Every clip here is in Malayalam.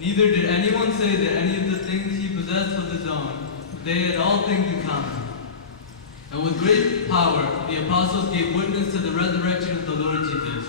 Neither did anyone say that any of the things he possessed was his own. They had all things in common. And with great power, the apostles gave witness to the resurrection of the Lord Jesus.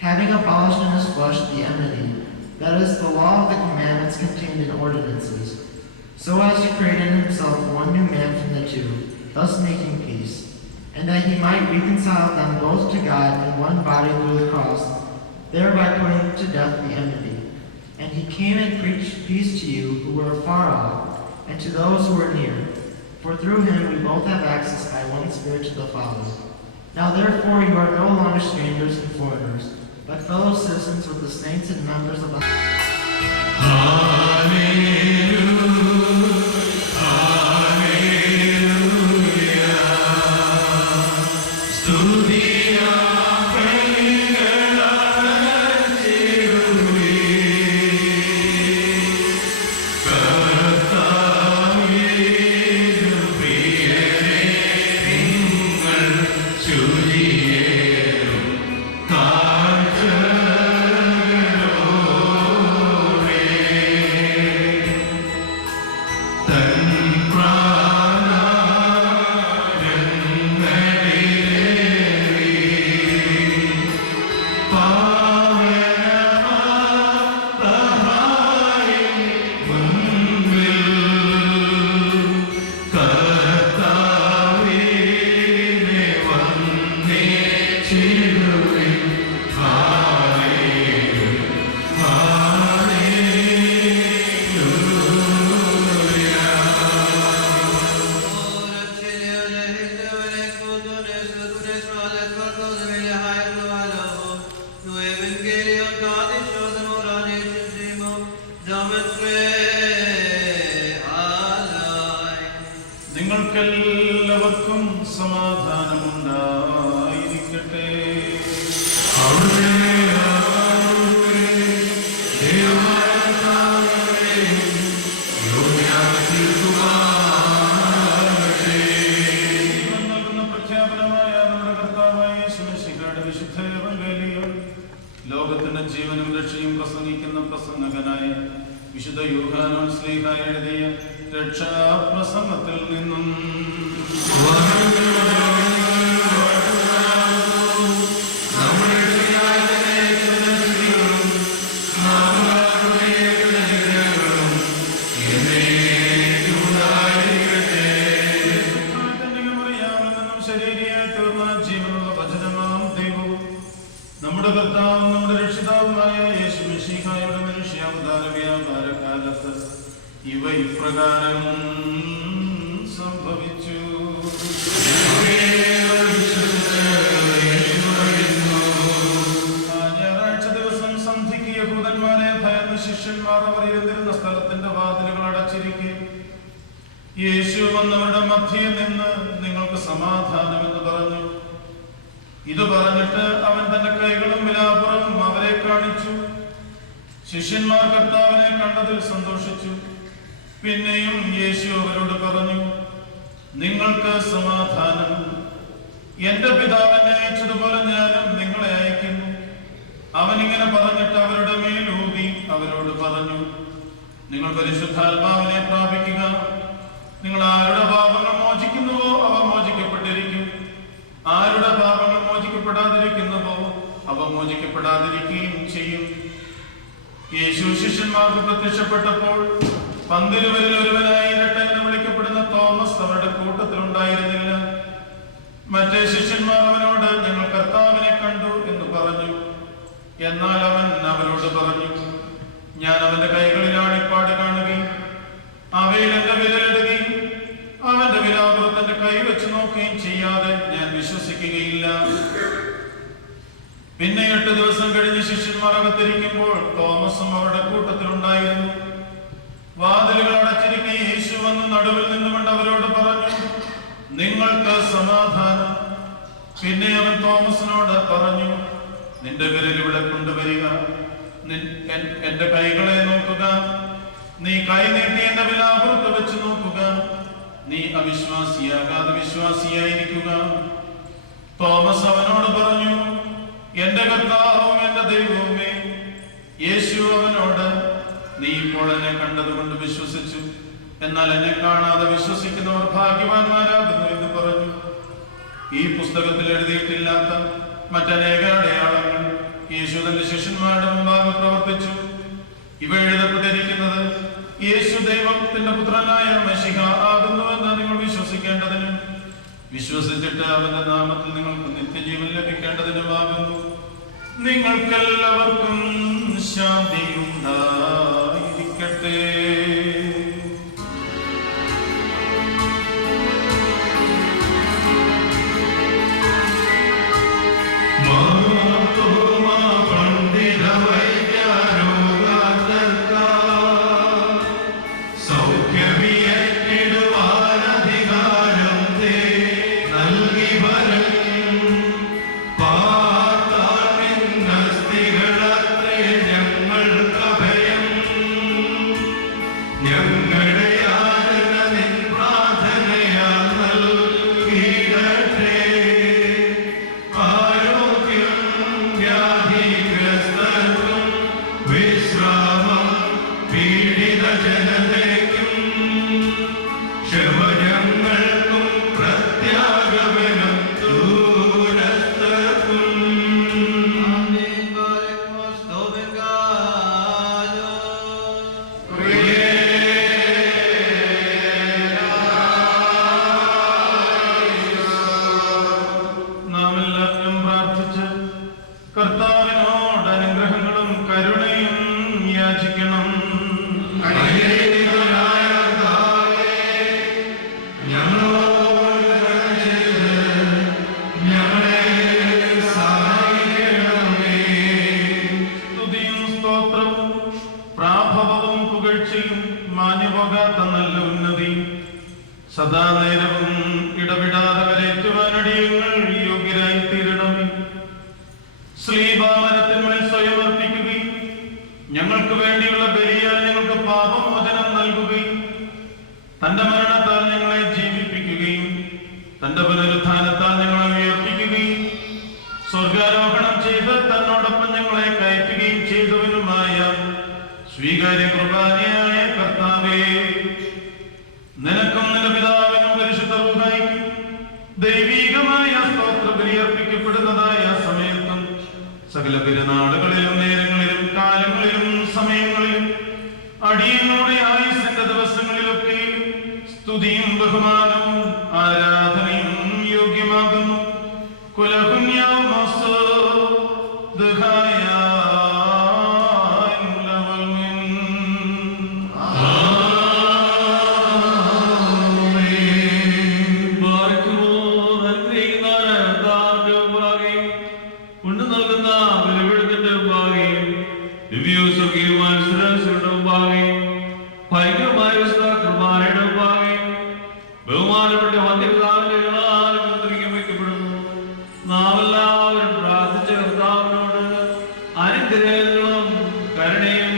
Having abolished in his flesh the enmity, that is, the law of the commandments contained in ordinances, so as to create in himself one new man from the two, thus making peace, and that he might reconcile them both to God in one body through the cross, thereby putting to death the enmity. And he came and preached peace to you who were afar off, and to those who were near. For through him we both have access by one Spirit to the Father. Now therefore you are no longer strangers and foreigners, but fellow citizens with the saints and members of the നിങ്ങൾക്കെല്ലാവർക്കും സമാധാനമുണ്ടായിരിക്കട്ടെ. നൽകുന്ന പ്രഖ്യാപനമായ നമ്മുടെ കർത്താവായ യേശുമിശിഹായുടെ വിശുദ്ധ എവങ്കേലിയം ലോകത്തിന്റെ ജീവനും രക്ഷയും പ്രസംഗിക്കുന്ന പ്രസംഗകനായ വിശുദ്ധ യോഹന്നാൻ ശ്ലീഹാ എഴുതിയ രക്ഷാപ്രസംഗത്തിൽ നിന്നും ശരീരയായി തീർന്ന ജീവനുള്ള വചനമാം ദൈവവും നമ്മുടെ കർത്താവും നമ്മുടെ രക്ഷിതാവുമായ യേശുമിശിഹായുടെ മനുഷ്യാവതാര വ്യാപാരകാലത്ത് ഇവ ഇപ്രകാരം സംഭവിച്ചു. ഞായറാഴ്ച ദിവസം സന്ധ്യയ്ക്ക് യഹൂദന്മാരെ ഭയന്ന ശിഷ്യന്മാർ അവർ ഇരുന്നിരുന്ന സ്ഥലത്തിന്റെ വാതിലുകൾ അടച്ചിരിക്കെ യേശു വന്നവരുടെ മധ്യയിൽ നിന്ന് നിങ്ങൾക്ക് സമാധാനം എന്ന് പറഞ്ഞു. ഇത് പറഞ്ഞിട്ട് അവൻ തന്റെ കൈകളും വിലാപ്പുറവും അവരെ കാണിച്ചു. ശിഷ്യന്മാർ കർത്താവിനെ കണ്ടതിൽ സന്തോഷിച്ചു. പിന്നെയും യേശു അവരോട് പറഞ്ഞു, നിങ്ങൾക്ക് സമാധാനം. എന്റെ പിതാവിനെ അയച്ചതുപോലെ ഞാനും നിങ്ങളെ അയക്കുന്നു. അവനിങ്ങനെ പറഞ്ഞിട്ട് അവരുടെ മേൽ ഊതി അവരോട് പറഞ്ഞു, നിങ്ങൾ പരിശുദ്ധാത്മാവിനെ പ്രാപിക്കുക. നിങ്ങൾ ആരുടെ പാപങ്ങൾ മോചിക്കുന്നുവോ അവ മോചിക്കപ്പെട്ടിരിക്കും. ആരുടെ പാപങ്ങൾ മോചിക്കപ്പെടാതിരിക്കുന്നുവോ അവ മോചിക്കപ്പെടാതിരിക്കുകയും ചെയ്യും. യേശു ശിഷ്യന്മാർക്ക് പ്രത്യക്ഷപ്പെട്ടപ്പോൾ പന്തിരുവരിൽ ഒരുവനായി ഇരട്ട എന്ന് വിളിക്കപ്പെടുന്ന തോമസ് അവരുടെ കൂട്ടത്തിലുണ്ടായിരുന്നില്ല. മറ്റേ ശിഷ്യന്മാർ അവനോട്, ഞങ്ങൾ കർത്താവിനെ കണ്ടു എന്ന് പറഞ്ഞു. എന്നാൽ അവൻ അവരോട് പറഞ്ഞു, ഞാൻ അവന്റെ കൈകളിൽ ആണിപ്പാട് കാണുകയും അവയിൽ എന്റെ വിരലിടുകയും അവന്റെ വിലാപുറത്തിന്റെ കൈ വെച്ച് നോക്കുകയും ചെയ്യാതെ ഞാൻ വിശ്വസിക്കുകയില്ല. പിന്നെ 8 ദിവസം കഴിഞ്ഞ് ശിഷ്യന്മാർ അകത്തിരിക്കുമ്പോൾ തോമസും അവരുടെ കൂട്ടത്തിലുണ്ടായിരുന്നു. വാതിലുകൾ അടച്ചിരിക്കെ യേശു വന്ന് നടുവിൽ നിന്നുകൊണ്ട് അവരോട് പറഞ്ഞു, നിങ്ങൾക്ക് സമാധാനം. പിന്നെ അവൻ തോമസിനോട് പറഞ്ഞു, നിന്റെ വിരൽ ഇവിടെ കൊണ്ടുവരിക, എന്റെ കൈകളെ നോക്കുക. നീ കൈ നീട്ടി എന്റെ വിലാപുറത്ത് വെച്ച് നോക്കുക. നീ അവിശ്വാസിയാകാതെ വിശ്വാസിയായിരിക്കുക. തോമസ് അവനോട് പറഞ്ഞു, എന്റെ കർത്താവും എന്റെ ദൈവവുമേ. യേശു അവനോട്, നീ ഇപ്പോൾ എന്നെ കണ്ടതുകൊണ്ട് വിശ്വസിച്ചു. എന്നാൽ എന്നെ കാണാതെ വിശ്വസിക്കുന്നവർ ഭാഗ്യവാന്മാരാകുന്നു എന്ന് പറഞ്ഞു. ഈ പുസ്തകത്തിൽ എഴുതിയിട്ടില്ലാത്ത മറ്റനേക അടയാളങ്ങൾ യേശു തന്റെ ശിഷ്യന്മാരുടെ മുമ്പാകെ പ്രവർത്തിച്ചു. ഇവ എഴുതപ്പെട്ടിരിക്കുന്നത് യേശു ദൈവത്തിന്റെ പുത്രനായ മെശിഹ ആകുന്നുവെന്ന് നിങ്ങൾ വിശ്വസിക്കേണ്ടതിനും വിശ്വസിച്ചിട്ട് അവന്റെ നാമത്തിൽ നിങ്ങൾക്ക് നിത്യജീവൻ ലഭിക്കേണ്ടതിനുമാകുന്നു. നിങ്ങൾക്കെല്ലാവർക്കും ശാന്തിയുണ്ടായിരിക്കട്ടെ. സദാനേരവും ഇടപെടാതെ വരേറ്റുവാനടിയങ്ങൾ യോഗ്യരായി തീരണമേ. ശ്ലീബാമരത്തിന്മേൽ സ്വയം അർപ്പിക്കുകയും ഞങ്ങൾക്ക് വേണ്ടിയുള്ള ബലിയാൽ ഞങ്ങൾക്ക് പാപമോചനം നൽകുകയും തന്റെ മരണത്താൽ ഞങ്ങളെ ജീവിപ്പിക്കുകയും തന്റെ പുനരുത്ഥാനത്താൽ ഞങ്ങളെ ഉയർപ്പിക്കുകയും സ്വർഗാരോഹണം ചെയ്ത് തന്നോടൊപ്പം ഞങ്ങളെ കയറ്റുകയും ചെയ്തവനുമായ സ്വീകാര്യ കുർബാനയായ കർത്താവേ, നിനക്കും നിന്റെ പിതാവിനും പരിശുദ്ധ റൂഹായിക്കും ദൈവീകമായ സ്തോത്ര ബലിയർപ്പിക്കപ്പെടുന്നതായ സമയത്തും സകല പെരുന്നാളുകളിലും നേരങ്ങളിലും കാലങ്ങളിലും സമയങ്ങളിലും അടിയങ്ങളുടെ ആയുസിന്റെ ദിവസങ്ങളിലൊക്കെ സ്തുതിയും ബഹുമാനവും ആരാധനയും യോഗ്യമാകുന്നു. നാമെല്ലാവരും പ്രാർത്ഥിച്ച കർത്താവിനോട് അനുഗ്രഹങ്ങളും കരുണയും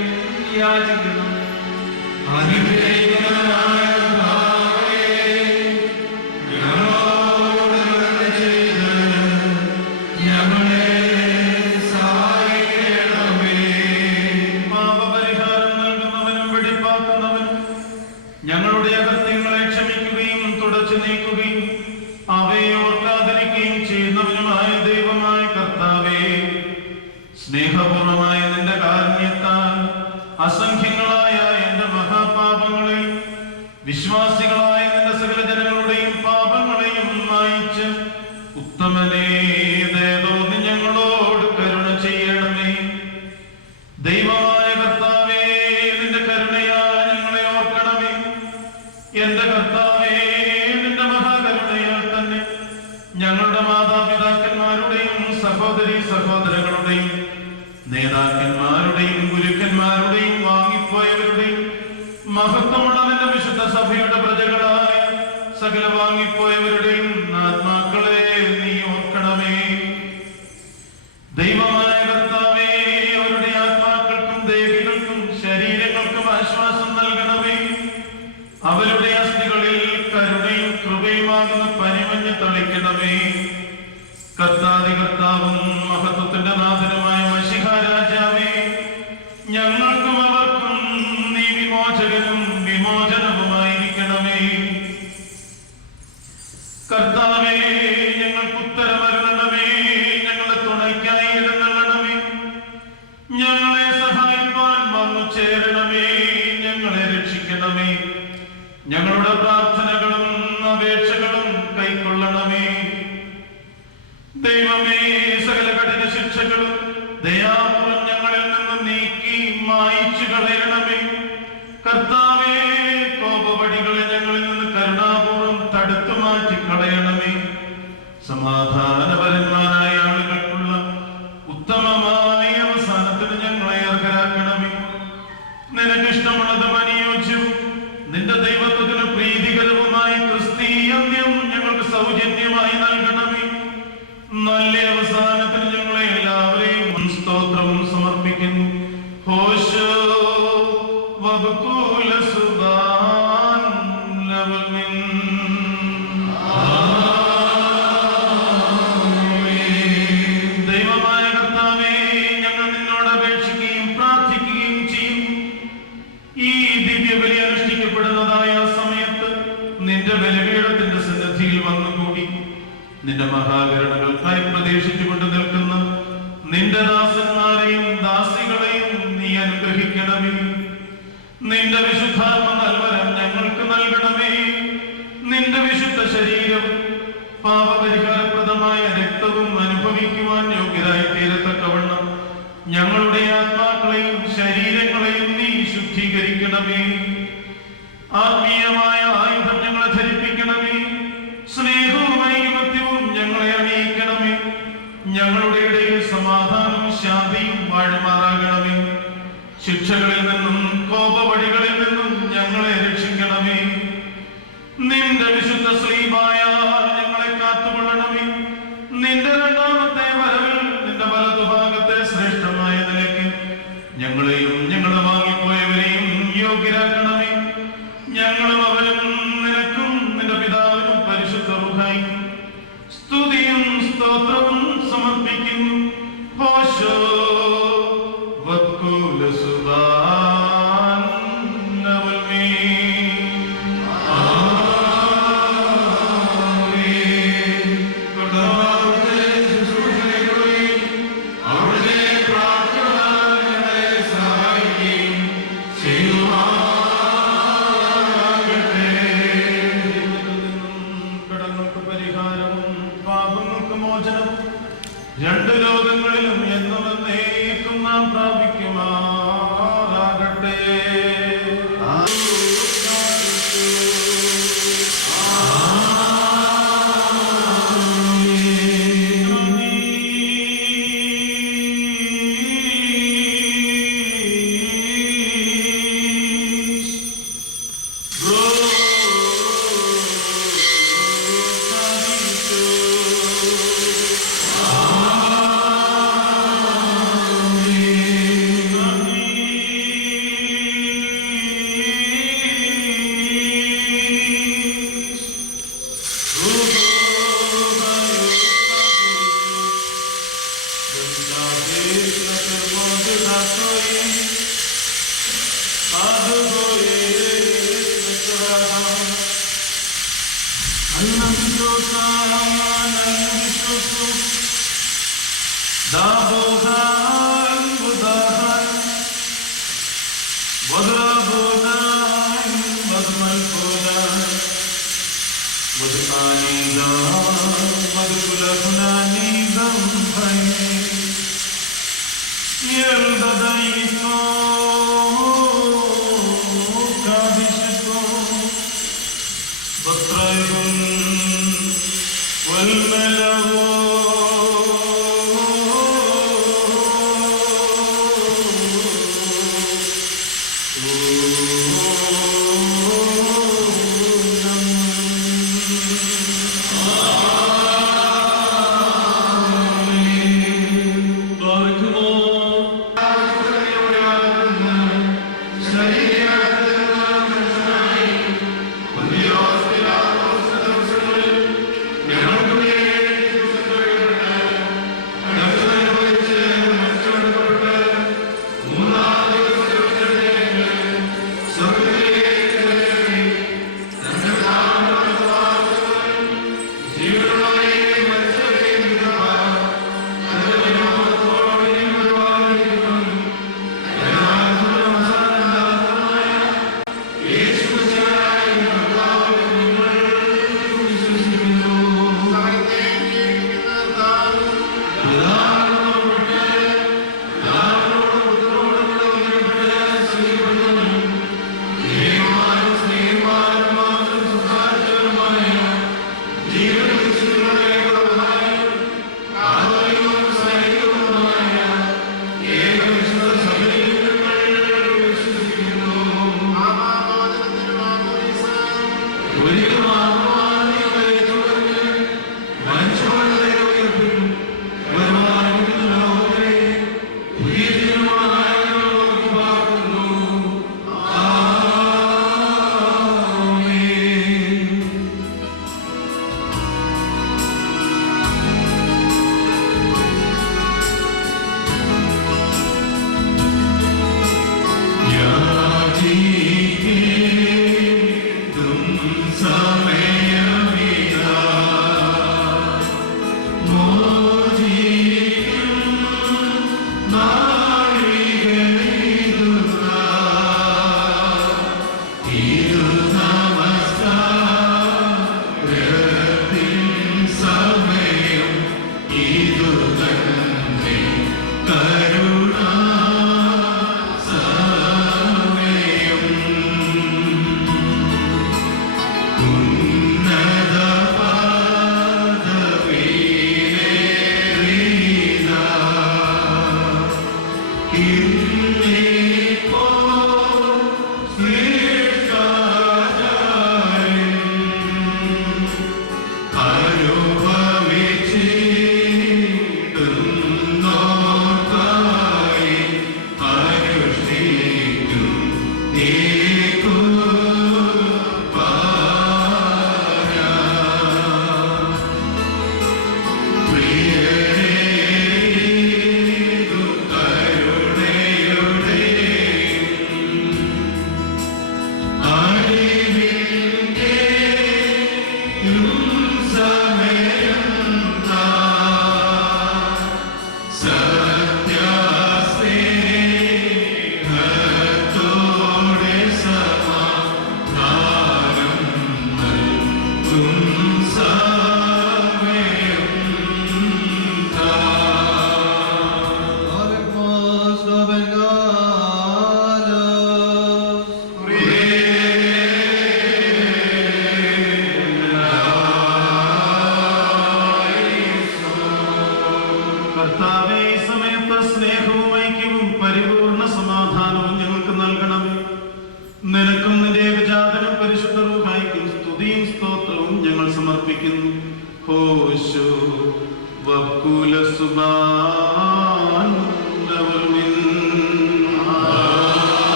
ഞങ്ങളുടെ അകൃത്യങ്ങളെ ക്ഷമിക്കുകയും തുടച്ചു നീക്കുകയും അവയെ ഓർക്കാതിരിക്കുകയും ചെയ്യുന്നവനുമായ ദൈവമായ കർത്താവേ, സ്നേഹപൂർവമായ നിന്റെ കാരുണ്യത്താൽ അസംഖ്യങ്ങളായ എന്റെ മഹാപാപങ്ങളെയും വിശ്വാസികളായ നിന്റെ സകല ജനങ്ങളുടെയും പാപങ്ങളെയും മായിച്ച് ഉത്തമനേ ദയതോന്നി ഞങ്ങളോട് കരുണ ചെയ്യണമേ. ദൈവമായ കർത്താവേ, നിന്റെ കരുണയാൽ ഞങ്ങളെ ഓർക്കണമേ. എന്റെ കർത്താവേ, നിന്റെ മഹാകരുണയാൽ തന്നെ ഞങ്ങളുടെ മാതാപിതാക്കന്മാരുടെയും സഹോദരീ സഹോദരങ്ങളുടെയും നേതാക്കന്മാരുടെയും ഗുരുക്കന്മാരുടെയും വാങ്ങിപ്പോയവരുടെയും മഹത്വമുള്ള നിന്റെ വിശുദ്ധ സഭയുടെ പ്രജകളായ സകല വാങ്ങിപ്പോയവരുടെയും ആത്മാക്കളെ നീ ഓർക്കണമേ. ദൈവമായ കർത്താവേ, അവരുടെ ആത്മാക്കൾക്കും ദേഹികൾക്കും ശരീരങ്ങൾക്കും ആശ്വാസം നൽകണമേ. അവരുടെ അസ്ഥികളിൽ കരുണയും കൃപയുമാകുന്ന പനിമഞ്ഞ് തളിക്കണമേ. കർത്താതി കർത്താവും മഹത്വത്തിന്റെ നാഥനുമായ മശിഹാ രാജാവേ, ഞങ്ങൾക്കും അവർക്കും നീ വിമോചകനും വിമോചനവുമായിരിക്കണമേ. കർത്താവേ, ഞങ്ങൾക്ക് ഉത്തരമരുളണമേ. ഞങ്ങളുടെ തുണയ്ക്കായി എഴുന്നള്ളണമേ. ഞങ്ങളെ സഹായിപ്പാൻ വന്നു ചേരണമേ. ഞങ്ങളെ രക്ഷിക്കണമേ. ഞങ്ങളുടെ പ്രാർത്ഥനകളും അപേക്ഷകളും കൈക്കൊള്ളണമേ. ദൈവമേ, സകല കഠിന ശിക്ഷകളും ദയാപൂർവം ഞങ്ങളിൽ നിന്ന് നീക്കി മായിച്ചു കളയണമേ. കർത്താവേ, കോപവടികളെ ഞങ്ങളിൽ നിന്ന് കരുണാപൂർവം തടുത്തു മാറ്റി കളയണമേ. സമാധാനപരന്മാരായ ആളുകൾക്കുള്ള ഉത്തമമായ അവസാനത്തിന് ഞങ്ങളെ അർഹരാക്കണമേ. നിനക്കിഷ്ടമുള്ളതും അനുയോജ്യവും നിന്റെ ദൈവത്വത്തിന് പ്രീതികരവുമായ ക്രിസ്തീയന്യം ഞങ്ങൾക്ക് സൗജന്യമായി നൽകണമേ. നല്ല അവസാനത്തിന് ഞങ്ങളെ എല്ലാവരെയും സ്തോത്രവും സമർപ്പിക്കുന്നു. ഹോശോ വബകൂല സുബാൻ ലവൽമിൻ. ദൈവമായ കർത്താവേ, ഞങ്ങൾ നിന്നോട് അപേക്ഷിക്കുകയും പ്രാർത്ഥിക്കുകയും ചെയ്യും. ഈ ദിവ്യബലി അനുഷ്ഠിക്കപ്പെടുന്നതായ സമയത്ത് നിന്റെ ബലിപീഠത്തിന്റെ സന്നിധിയിൽ വന്നുകൂടി നിന്റെ മഹാകരുണകൾക്കായി പ്രതീക്ഷിച്ചുകൊണ്ട് നിൽക്കുന്ന നിന്റെ ദാസന്മാരെയും ദാസികളെയും നീ അനുഗ്രഹിക്കണമേ. നിന്റെ വിശുദ്ധാത്മ നൽവരം ഞങ്ങൾക്ക് നൽകണമേ. നിന്റെ വിശുദ്ധ ശരീരം പാപപരിഹാരപ്രദമായ രക്തവും അനുഭവിക്കുവാൻ യോഗ്യരായി തീരത്തക്കവണ്ണം ഞങ്ങളുടെ ആത്മാക്കളെയും ശരീരങ്ങളെയും നീ ശുദ്ധീകരിക്കണമേ. ആത്മീയമായ ആയുധം ഞങ്ങളെ ധരിപ്പിക്കണമേ. സ്നേഹവും ഐകമത്യവും ഞങ്ങളെ അണിയിക്കണമേ. ഞങ്ങളുടെ ഇടയിൽ സമാധാനവും ശാന്തിയും വാഴുമാറാകണമേ. ശിക്ഷകളിൽ നിന്നും കോപവടികളിൽ നിന്നും ഞങ്ങളെ രക്ഷിക്കണമേ. നിന്റെ വിശുദ്ധ ശ്ലീബായാൽ ഞങ്ങളെ കാത്തുകൊള്ളണമേ. നിന്റെ രണ്ടാമത്തെ വരവിൽ നിന്റെ വലതുഭാഗത്തെ ശ്രേഷ്ഠമായ നിലയ്ക്ക് ഞങ്ങളെയും ഞങ്ങളുടെ വാങ്ങിപ്പോയവരെയും യോഗ്യരാക്കണമേ. ഞങ്ങളും അവരും നിനക്കും നിന്റെ പിതാവിനും പരിശുദ്ധ റൂഹായിക്കും സ്തുതിയും സ്തോത്രവും സമർപ്പിക്കുന്നു. ഹോശോ വബകൂല സുബാൻ ലവൽമീൻ. സഹായിക്കുകയും ചെയ്യുവാനാകട്ടെ.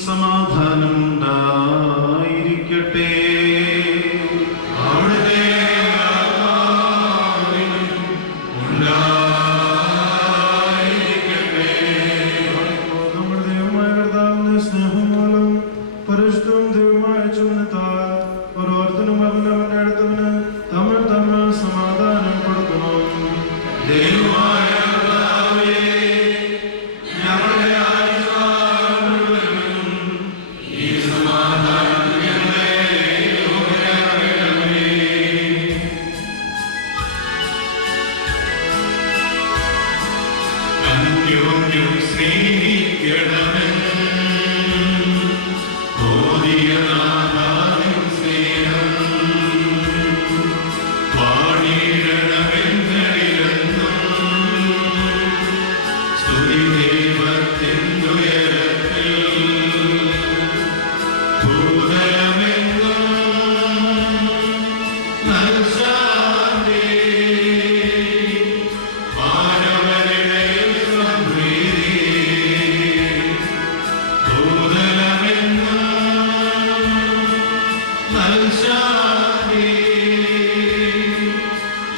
സമാധാനം ഉണ്ടായിരിക്കട്ടെ. അന്യോന്യം സ്നേഹിക്കണമേ ഓദിയനാഥാനിൻ സ്നേഹം പാടിയിടണമെന്നറിയുന്നു സ്തുതി ദൈവത്തിൻ ഉയരത്തിൽ ഭൂതലമെങ്ങും നൽശാന്തി മാനവരുടെ സംപ്രീതി ഭൂതലമെങ്ങും നൽശാന്തി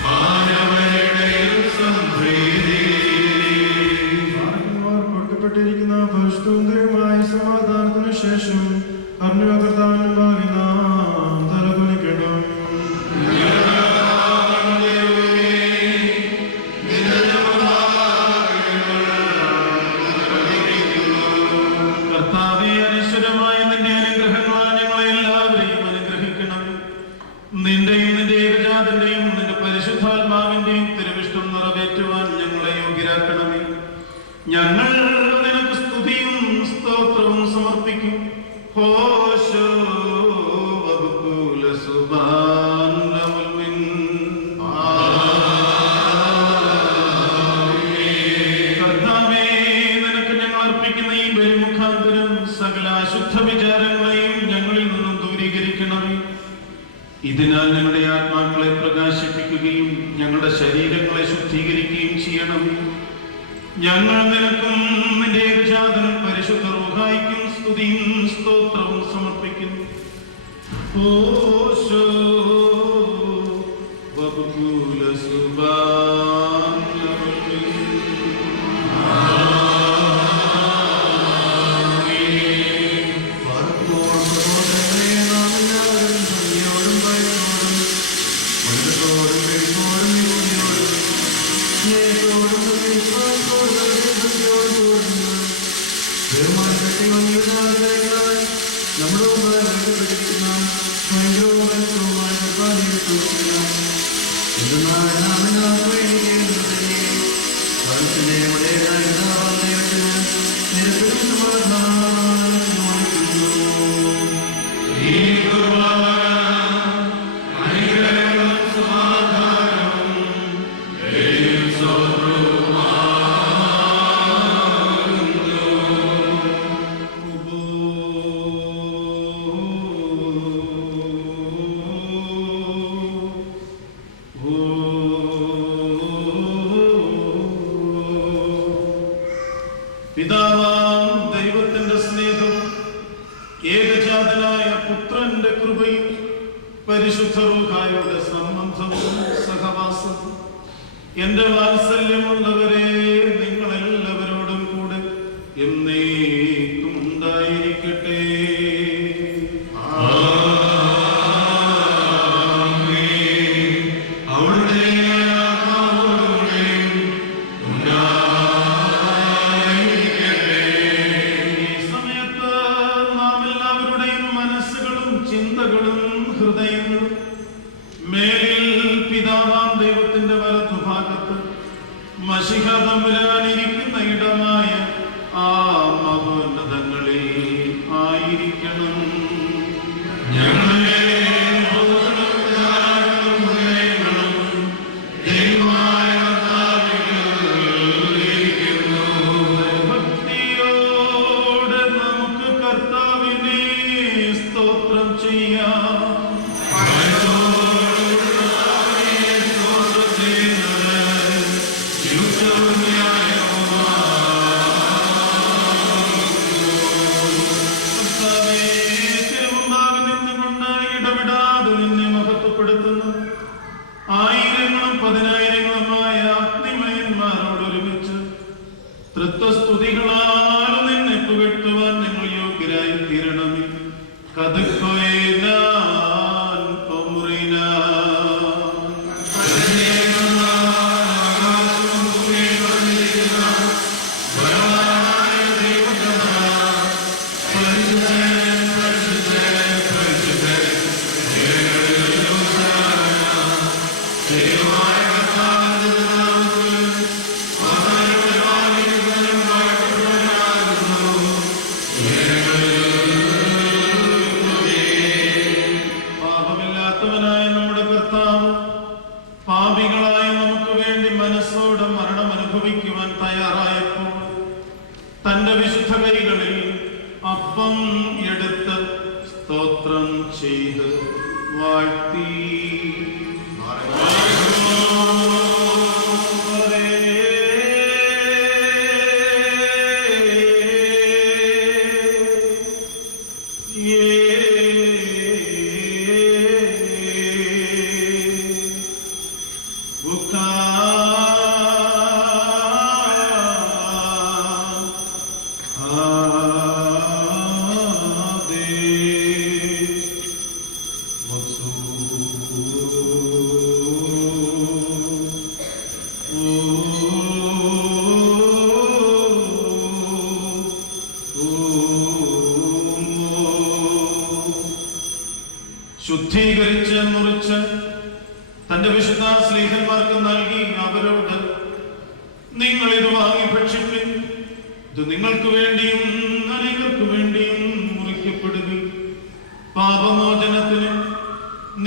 മാനവരുടെ സംപ്രീതി കൊടുക്കപ്പെട്ടിരിക്കുന്ന പരിശുദ്ധമായ സമാധാനത്തിനു ശേഷം കർത്താവിനും ഭാവി നാം തലകുനിക്കണം. കർത്താവേ, അനശ്വരമായ നിന്റെ അനുഗ്രഹങ്ങളാൽ ഞങ്ങളെ എല്ലാവരെയും അനുഗ്രഹിക്കണം. നിന്റെയും നിന്റെ ഏകജാതന്റെയും നിന്റെ പരിശുദ്ധാത്മാവിന്റെയും തിരുവിഷ്ടം നിറവേറ്റുവാൻ ഞങ്ങളെ യോഗ്യരാക്കണമേ. ഞങ്ങൾ നിനക്ക് സ്തുതിയും സ്തോത്രവും സമർപ്പിക്കും. ഹോശോ വബുകൂല സുബാൻ ലവൽമിൻ. കർത്താവേ, നിനക്ക് ഞങ്ങൾ അർപ്പിക്കുന്ന ഈ ബലിമുഖാന്തരം സകല അശുദ്ധ വിചാരങ്ങളെയും ഞങ്ങളിൽ നിന്നും ദൂരീകരിക്കണമേ. ഇതിനാൽ ഞങ്ങളുടെ ആത്മാക്കളെ പ്രകാശിപ്പിക്കുകയും ഞങ്ങളുടെ ശരീരങ്ങളെ ശുദ്ധീകരിക്കുകയും ചെയ്യണമേ. ഞങ്ങൾ നിനക്കും നിന്റെ ഏകജാതനും പരിശുദ്ധ റൂഹായിക്കും സ്തുതിയും സ്തോത്രവും സമർപ്പിക്കുന്നു. ഓശോ വബുകൂല സുബാൻ ലവൽമിൻ. പിതാവാം ദൈവത്തിന്റെ സ്നേഹം, ഏകജാതനായ പുത്രന്റെ കൃപയും പരിശുദ്ധ റൂഹായുടെ സംബന്ധവും സഹവാസവും എന്റെ വാത്സല്യമുള്ളവരെ നിങ്ങളെല്ലാവരോടും കൂടെ എന്നേക്കും ഉണ്ടായിരിക്കട്ടെ. മശിഹതമ്പുരാനിരിക്കുന്ന ഇടമായ ആ മഹോന്നതങ്ങളിൽ ആയിരിക്കണം. ഞങ്ങളെ ഭക്തിയോടെ നമുക്ക് കർത്താവിനെ സ്തോത്രം ചെയ്യാം. ആയിരങ്ങളും പതിനായിരങ്ങളുമായ അഗ്നിമയന്മാരോടൊരുമിച്ച് തൃത്വസ്തുതികളാൽ നിന്നെ പുകഴ്ത്തുവാൻ ഞങ്ങൾ യോഗ്യരായി തീരണമേ. കഥക്കോയേനാൻ പൊമുറിനാ ദൈവമായ കർത്താവിന്റെ നാമത്തിൽ തയ്യാറായപ്പോൾ തന്റെ വിശുദ്ധ കൈകളിൽ അപ്പം എടുത്ത് സ്തോത്രം ചെയ്ത് വാഴ്ത്തി ശുദ്ധീകരിച്ച് മുറിച്ച് തന്റെ വിശുദ്ധ സ്ലീഹന്മാർക്ക് നൽകി അവരോട്, നിങ്ങൾ ഇത് വാങ്ങി ഭക്ഷിപ്പിൻ, ഇത് നിങ്ങൾക്ക് വേണ്ടിയും അനേകർക്ക് വേണ്ടിയും മുറിക്കപ്പെടുകയും പാപമോചനത്തിന്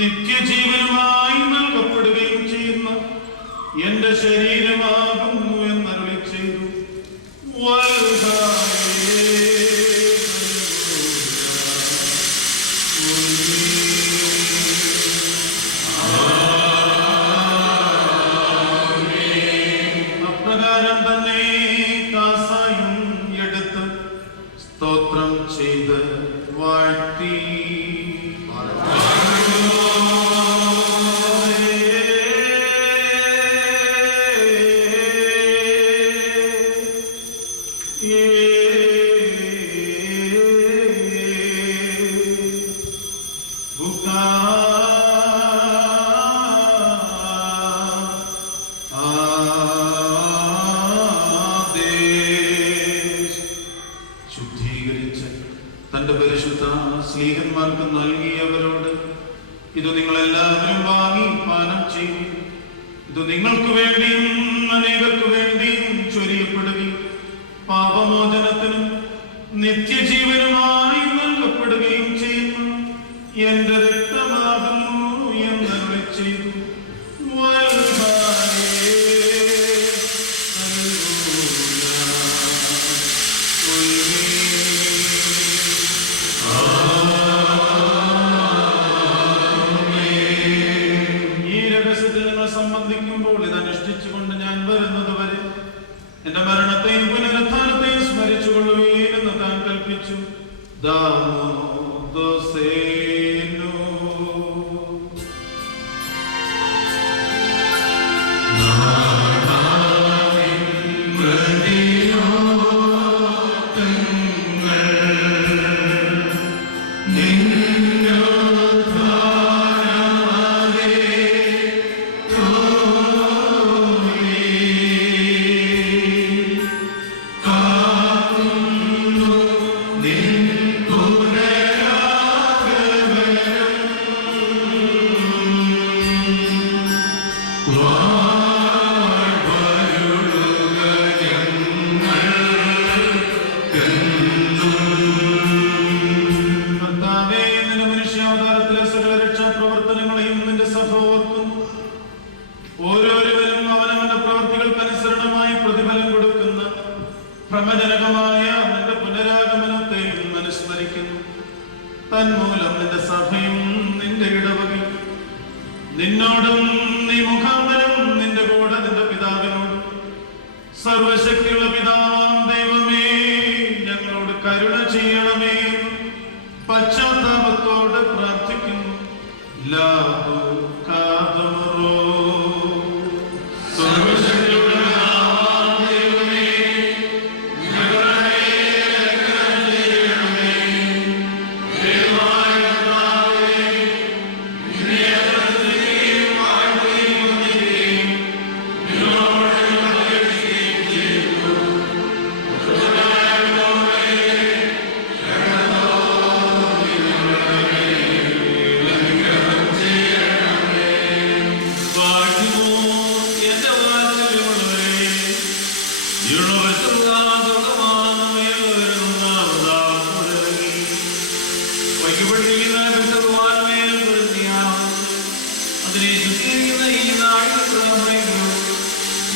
നിത്യജീവനുമായി നൽകപ്പെടുകയും ചെയ്യുന്ന എന്റെ ശരീരമാകുന്നു എന്നരുളി ചെയ്തു. അപ്രകാരം തന്നെ കാസായും എടുത്ത് സ്തോത്രം ചെയ്ത് വാഴ്ത്തി ശുദ്ധീകരിച്ച് തന്റെ പരിശുദ്ധ സ്ലീഹന്മാർക്ക് നൽകിയവരോട്, ഇത് നിങ്ങളെല്ലാവരും വാങ്ങി പാനം ചെയ്യും, ഇത് നിങ്ങൾക്ക് വേണ്ടിയും അനേകർക്ക് വേണ്ടിയും ചൊരിയപ്പെടുകയും പാപമോചനത്തിനും നിത്യജീവനുമായി നൽകപ്പെടുകയും ചെയ്യുന്നു എന്റെ രക്തമാകുന്നു എന്നരുളി ചെയ്തു. സംബന്ധിക്കുമ്പോൾ ഇത് അനുഷ്ഠിച്ചുകൊണ്ട് ഞാൻ വരുന്നത് വരെ എന്റെ മരണത്തെയും പുനരുത്ഥാനത്തെയും സ്മരിച്ചുകൊള്ളുകയെന്ന് താൻ കൽപ്പിച്ചു. ഓരോരുവരും അവനവന്റെ പ്രവൃത്തികൾക്കനുസരണമായി പ്രതിഫലം കൊടുക്കുന്ന ഭ്രമജനകമായ നിന്റെ പുനരാഗമനത്തെയും അനുസ്മരിക്കുന്നു. തന്മൂലം നിന്റെ സഭയും നിന്റെ ഇടവകയും നിന്നോടും നീ മുഖാന്തരം നിന്റെ കൂടെ നിന്റെ പിതാവിനോടും സർവശക്തിയുള്ള പിതാവാം ദൈവമേ ഞങ്ങളോട് കരുണ ചെയ്യണമേ പശ്ചാത്താപത്തോടെ പ്രാർത്ഥിക്കുന്നു.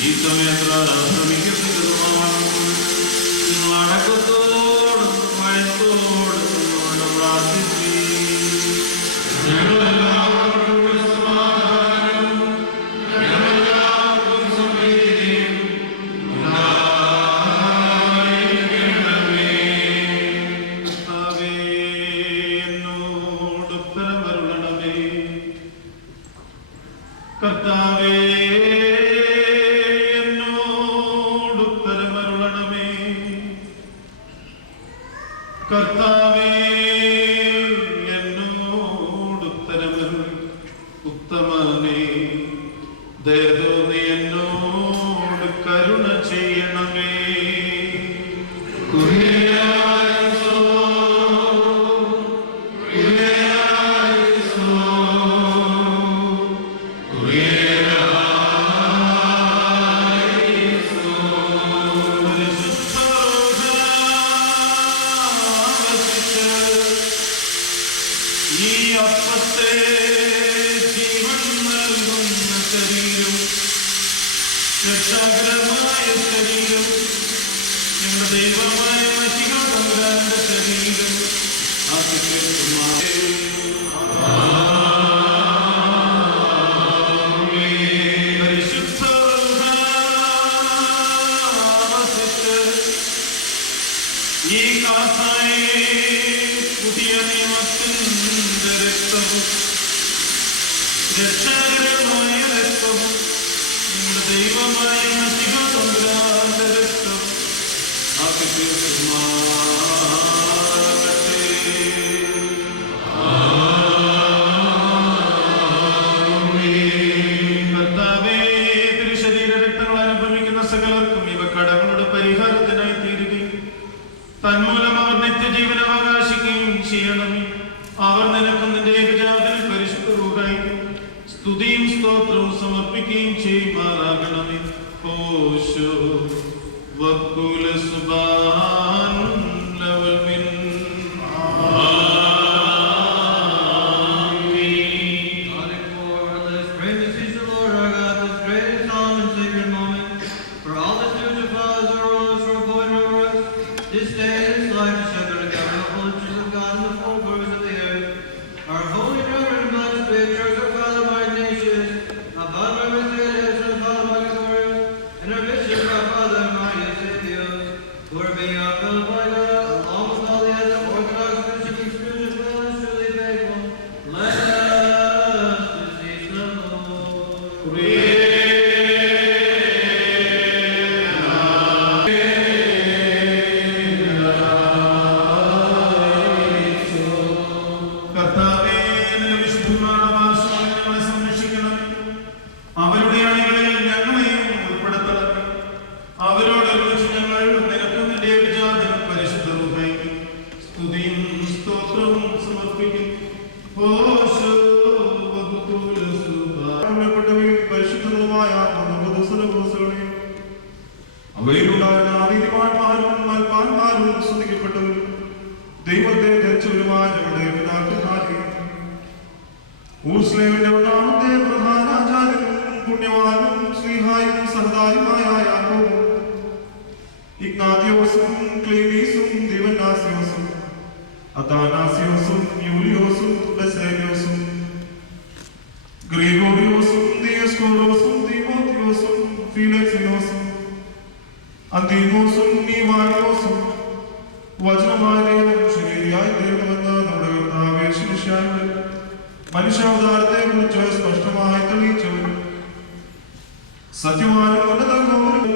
ഈ സമയത്ത് കർത്താവേ, എന്നോട് ഉത്തരമരുളി. ഉത്തമനേ, ദയ തോന്നി എന്നോട് കരുണ ചെയ്യണമേ. ഈ അപ്പത്തെ ജീവൻ നൽകുന്ന ശരീരം, രക്ഷാകരമായ ശരീരം, ഞങ്ങളുടെ ദൈവമായ മഷികാതമ്പുരാന്റെ ശരീരം പരിശുദ്ധ ഈ കാസായെ പുതിയ നിയമത്തിന്റെ രക്തവും രക്ഷാകരമായ രക്തവും നിങ്ങളുടെ ദൈവമായ മഷികാതമ്പുരാന്റെ രക്തം ആക്കി തീർക്കുമാറാകട്ടെ. കർത്താവേ, തിരുശരീര രക്തങ്ങൾ അനുഭവിക്കുന്ന സകലർക്കും ഇവ കടങ്ങളുടെ പരിഹാരത്തിനായി തീരുകയും തന്മൂലം അവർ നിത്യജീവൻ അവകാശിക്കുകയും ചെയ്യണമേ. അവർ നിനക്കും നിന്റെ ഏകജാതനും പരിശുദ്ധ റൂഹായിക്കും സ്തുതിയും സ്തോത്രവും സമർപ്പിക്കുകയും ചെയ്യുമാറാകണമേ. ഓശോ വക്കുല സുബാൻ ലവൽ മിൻ. This day is life to shepherd together the whole church of God and the full glories of the earth. Our holy reverend blessed patriarchs, our Father by Ignatius, our Father by Mithridates, our Father by Gregorius, and our bishop, our Father by Eusebius, who are being upheld by God, along with all the other Orthodox Christians, spiritual and truly faithful. Let us beseech the Lord. കർത്താവേ, നിന്റെ വിശുദ്ധന്മാരുടെ വാസങ്ങളിൽ ഞങ്ങളെ സംരക്ഷിക്കണമേ. അവരുടെ അണികളിൽ ഞങ്ങളെയും ഉൾപ്പെടുത്തണമേ. അവരോടൊരുമിച്ച് ഞങ്ങൾ നിനക്കും നിന്റെ ഏകജാതനും പരിശുദ്ധ റൂഹായിക്കും സ്തുതിയും സ്തോത്രവും സമർപ്പിക്കും. ഓശോ വക്കുല സുബാൻ. പരിശുദ്ധവുമായ അവയിലുണ്ടായിരുന്ന നീതിമാന്മാരും മൽപ്പാന്മാരും സ്തുതിക്കപ്പെട്ടവരും ദൈവത്തെ ധരിച്ചവരുമായ ഞങ്ങളുടെ പിതാക്കന്മാരെ, ഊർസ്ലേമിന്റെ ഒന്നാമത്തെ പ്രധാനാചാര്യനും പുണ്യവാനും ശ്രീഹായും സഹദായുമായ യാക്കോബും, ഇഗ്നാത്തിയോസും ക്ലീമീസും ദിവന്നാസിയോസും അതാനാസിയോസും യൂലിയോസും ബസേലിയോസും ഗ്രിഗോറിയോസും ദിയസ്കോറോസും തീമോത്തിയോസും ഫീലക്സിനോസും അന്തീമോസും നീവാനിയോസും വചനമായ ദൈവം ശരീരയായി തീർന്നുവെന്ന് നമ്മുടെ കർത്താവേ ശിഷ്യായുടെ മനുഷ്യാവതാരത്തെ കുറിച്ച് സ്പഷ്ടമായി തെളിയിച്ചവരും സത്യവാനും ഉന്നതങ്ങളും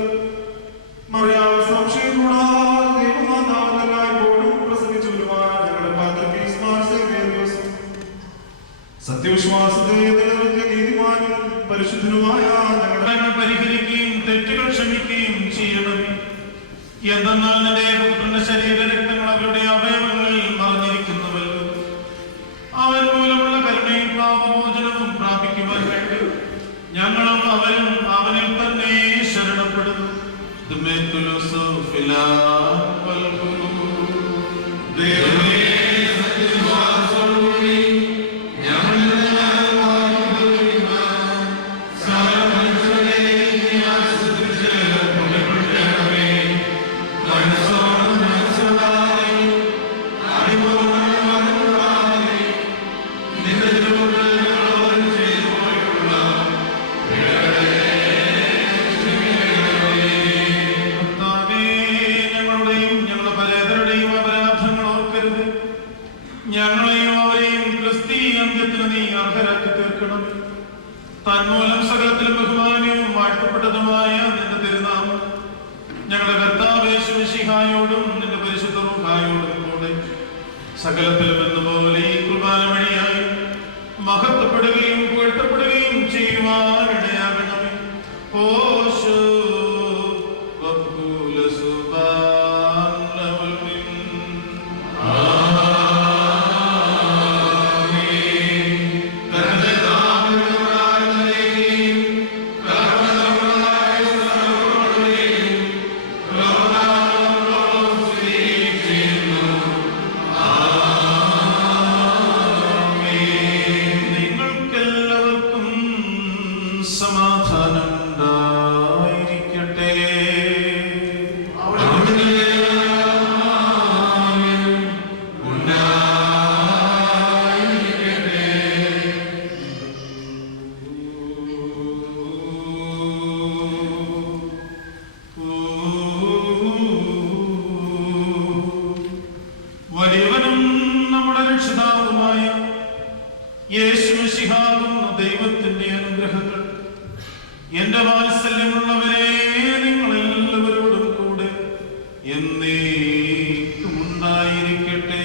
മറിയാം സംശയം കൂടാതെ ദൈവമാതാവെല്ലായ്പ്പോഴും പ്രസംഗിച്ചവരുമായ ഞങ്ങളുടെ പാത്രീസ്മാർ സേവ്യർയോസും സത്യവിശ്വാസത്തെ നിലനിർത്തിയ നീതിമാനും പരിശുദ്ധനുമായ ഞങ്ങളുടെ പരിഹരിക്കുകയും തെറ്റുകൾ ക്ഷമിക്കുകയും ചെയ്യണമേ. എന്തെന്നാൽ നിന്റെ ഏകപുത്രന്റെ ശരീര രക്തങ്ങൾ അവരുടെ അവയവങ്ങളിൽ മറഞ്ഞിരിക്കുന്നുവല്ലോ. അവൻ മൂലമുള്ള കരുണയും പാപമോചനവും പ്രാപിക്കുവാൻ വേണ്ടി ഞങ്ങളും അവരും അവനിൽ തന്നെ ശരണപ്പെടുന്നു. ഞങ്ങളെയും അവരെയും ക്രിസ്തീയ അന്ത്യത്തിന് നീ അർഹരാക്കി തീർക്കണം. തന്മൂലം സകലത്തിലും ബഹുമാനവും വാഴ്ത്തപ്പെട്ടതുമായ നിന്റെ തിരുനാമം ഞങ്ങളുടെ കർത്താവ് യേശു മിശിഹായോടും നിന്റെ പരിശുദ്ധ റൂഹായോടും കൂടെ സകലത്തിലും എന്നപോലെ ഈ കുർബാന വഴിയായി മഹത്വപ്പെടുകയും പുകഴ്ത്തപ്പെടുകയും ചെയ്യുവാനിടയാകണമേ. ഓശോ വക്കൂല സുബാനവൽമിൻ. നിങ്ങൾക്കെല്ലാവർക്കും സമാധാനം ഉണ്ടായിരിക്കട്ടെ. വലിയവനും നമ്മുടെ രക്ഷിതാവുമായ യേശുമിശിഹാകുന്ന ദൈവത്തിന്റെ അനുഗ്രഹങ്ങൾ എന്റെ വാത്സല്യമുള്ളവരെ നിങ്ങളെല്ലാവരോടും കൂടെ എന്നേക്കും ഉണ്ടായിരിക്കട്ടെ.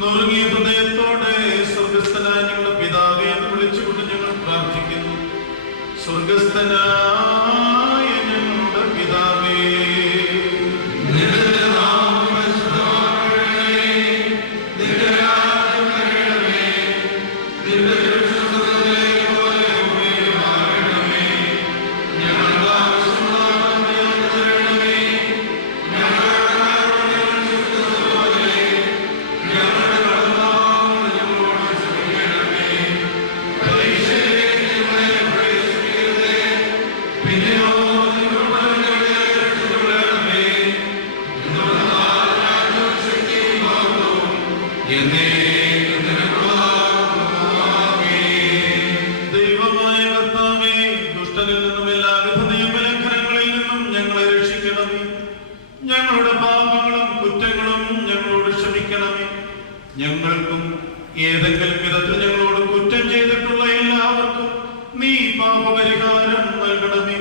നുറുങ്ങിയ ഹൃദയത്തോടെ സ്വർഗസ്ഥനായ ഞങ്ങളുടെ പിതാവേ എന്ന് വിളിച്ചുകൊണ്ട് ഞങ്ങൾ പ്രാർത്ഥിക്കുന്നു. സ്വർഗസ്ഥനായ ഞങ്ങളുടെ പിതാവേ, വിധത്തിൽ ഞങ്ങളോട് കുറ്റം ചെയ്തിട്ടുള്ള എല്ലാവർക്കും നീ പാപപരിഹാരം നൽകണമേ.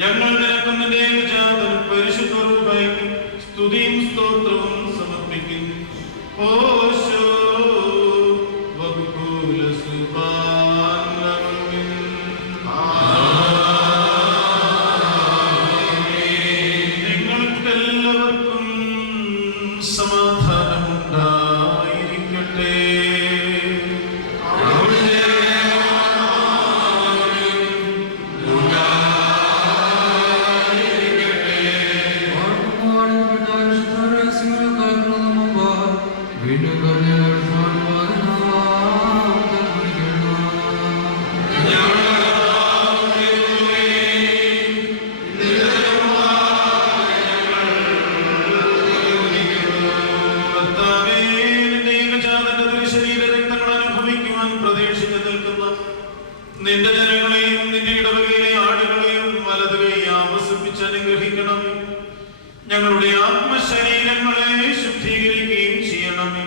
ഞങ്ങൾ നിനക്ക് നിന്റെ ഏകജാതൻ പരിശുദ്ധ റൂഹായ്ക്ക് സ്തുതിയും സ്തോത്രവും സമർപ്പിക്കുന്നു. ഓശോ വകുല സുബാനമിൻ. നിങ്ങൾക്കെല്ലാവർക്കും സമാധാനമുണ്ടായിരിക്കട്ടെ. കർത്താവേ, നിന്റെ ഏകജാതന്റെ തിരുശരീര രക്തങ്ങൾ അനുഭവിക്കുവാൻ പ്രതീക്ഷിച്ചു നിൽക്കുന്ന നിന്റെ ജനങ്ങളെയും നിന്റെ ഇടവകയിലെ ആടുകളെയും വലത് കൈ ആവസിപ്പിച്ച് അനുഗ്രഹിക്കണമേ. ഞങ്ങളുടെ ആത്മശരീരങ്ങളെ ശുദ്ധീകരിക്കുകയും ചെയ്യണമേ.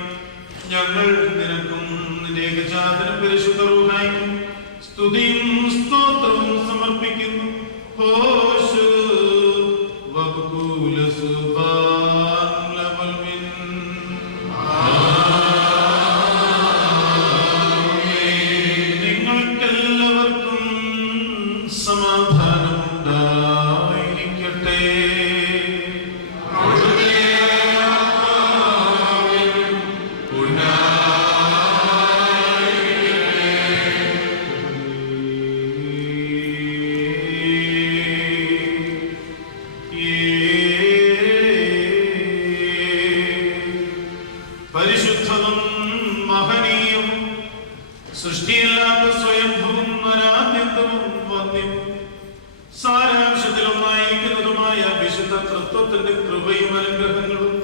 ഞങ്ങൾ നിനക്കും നിന്റെ ഏകജാതനും പരിശുദ്ധ റൂഹായ്ക്കും സ്തുതിയും സ്തോത്രവും സമർപ്പിക്കുന്നു. ഹോശ് വകുല സുബാനമിൻ. നിങ്ങൾക്കെല്ലാവർക്കും സമാധാനമുണ്ടായിരിക്കട്ടെ. പരിശുദ്ധവും മഹനീയവും സൃഷ്ടിയില്ലാത്ത സ്വയംഭൂവും അനാദ്യന്തവും വന്യവും സാരാംശത്തിലൊന്നായിരിക്കുന്നതുമായ വിശുദ്ധ തൃത്വത്തിന്റെ കൃപയും അനുഗ്രഹങ്ങളും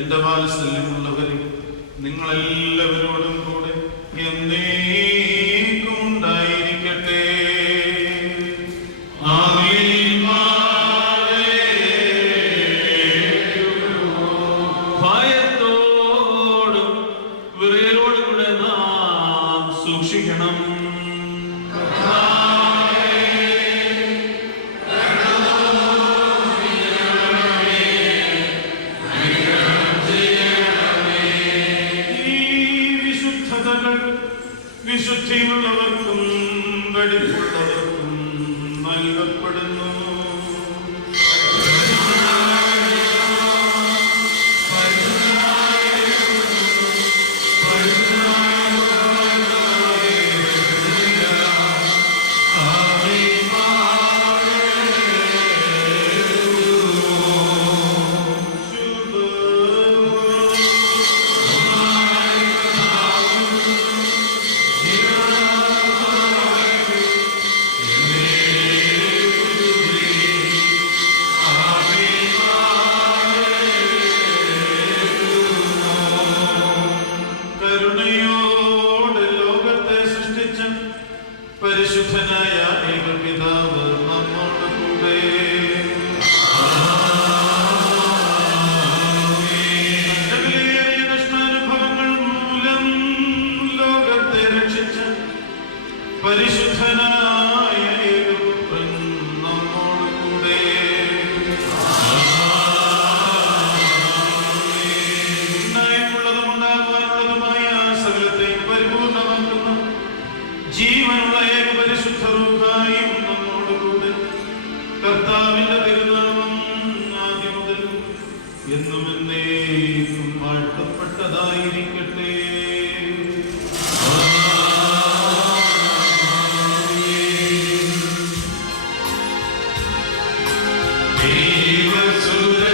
എന്റെ വാത്സല്യമുള്ളവരെ നിങ്ങളെല്ലാവരോടും കൂടെ എന്നേക്കും ഉണ്ടായിരിക്കട്ടെ. ഭയത്തോടും വിറയലോടും കൂടെ നാം സൂക്ഷിക്കണം. ഈ വിശുദ്ധതകൾ വിശുദ്ധിയുള്ളവർക്കും വെടിപ്പുള്ളവർക്കും നൽകപ്പെടുന്നു. കരുണയോടെ ലോകത്തെ സൃഷ്ടിച്ച പരിശുദ്ധനായ ഏകപിതാവ് നമ്മോട് കൂടെ. സകലമായ കഷ്ടാനുഭവങ്ങൾ മൂലം ലോകത്തെ രക്ഷിച്ച പരിശുദ്ധനായ ഏകപുത്രൻ നമ്മോട് കൂടെ. ഉണ്ടായിട്ടുള്ളതും ഉണ്ടാകുവാനുള്ളതുമായ സകലത്തെയും പരിപൂർണമാക്കുന്ന ജീവനുള്ള ഏക പരിശുദ്ധ റൂഹായും നമ്മോടുകൂടെ. കർത്താവിന്റെ തിരുനാമം ആദ്യം മുതൽ എന്നും എന്നേക്കും വാഴ്ത്തപ്പെട്ടതായിരിക്കട്ടെ. യേശുവേ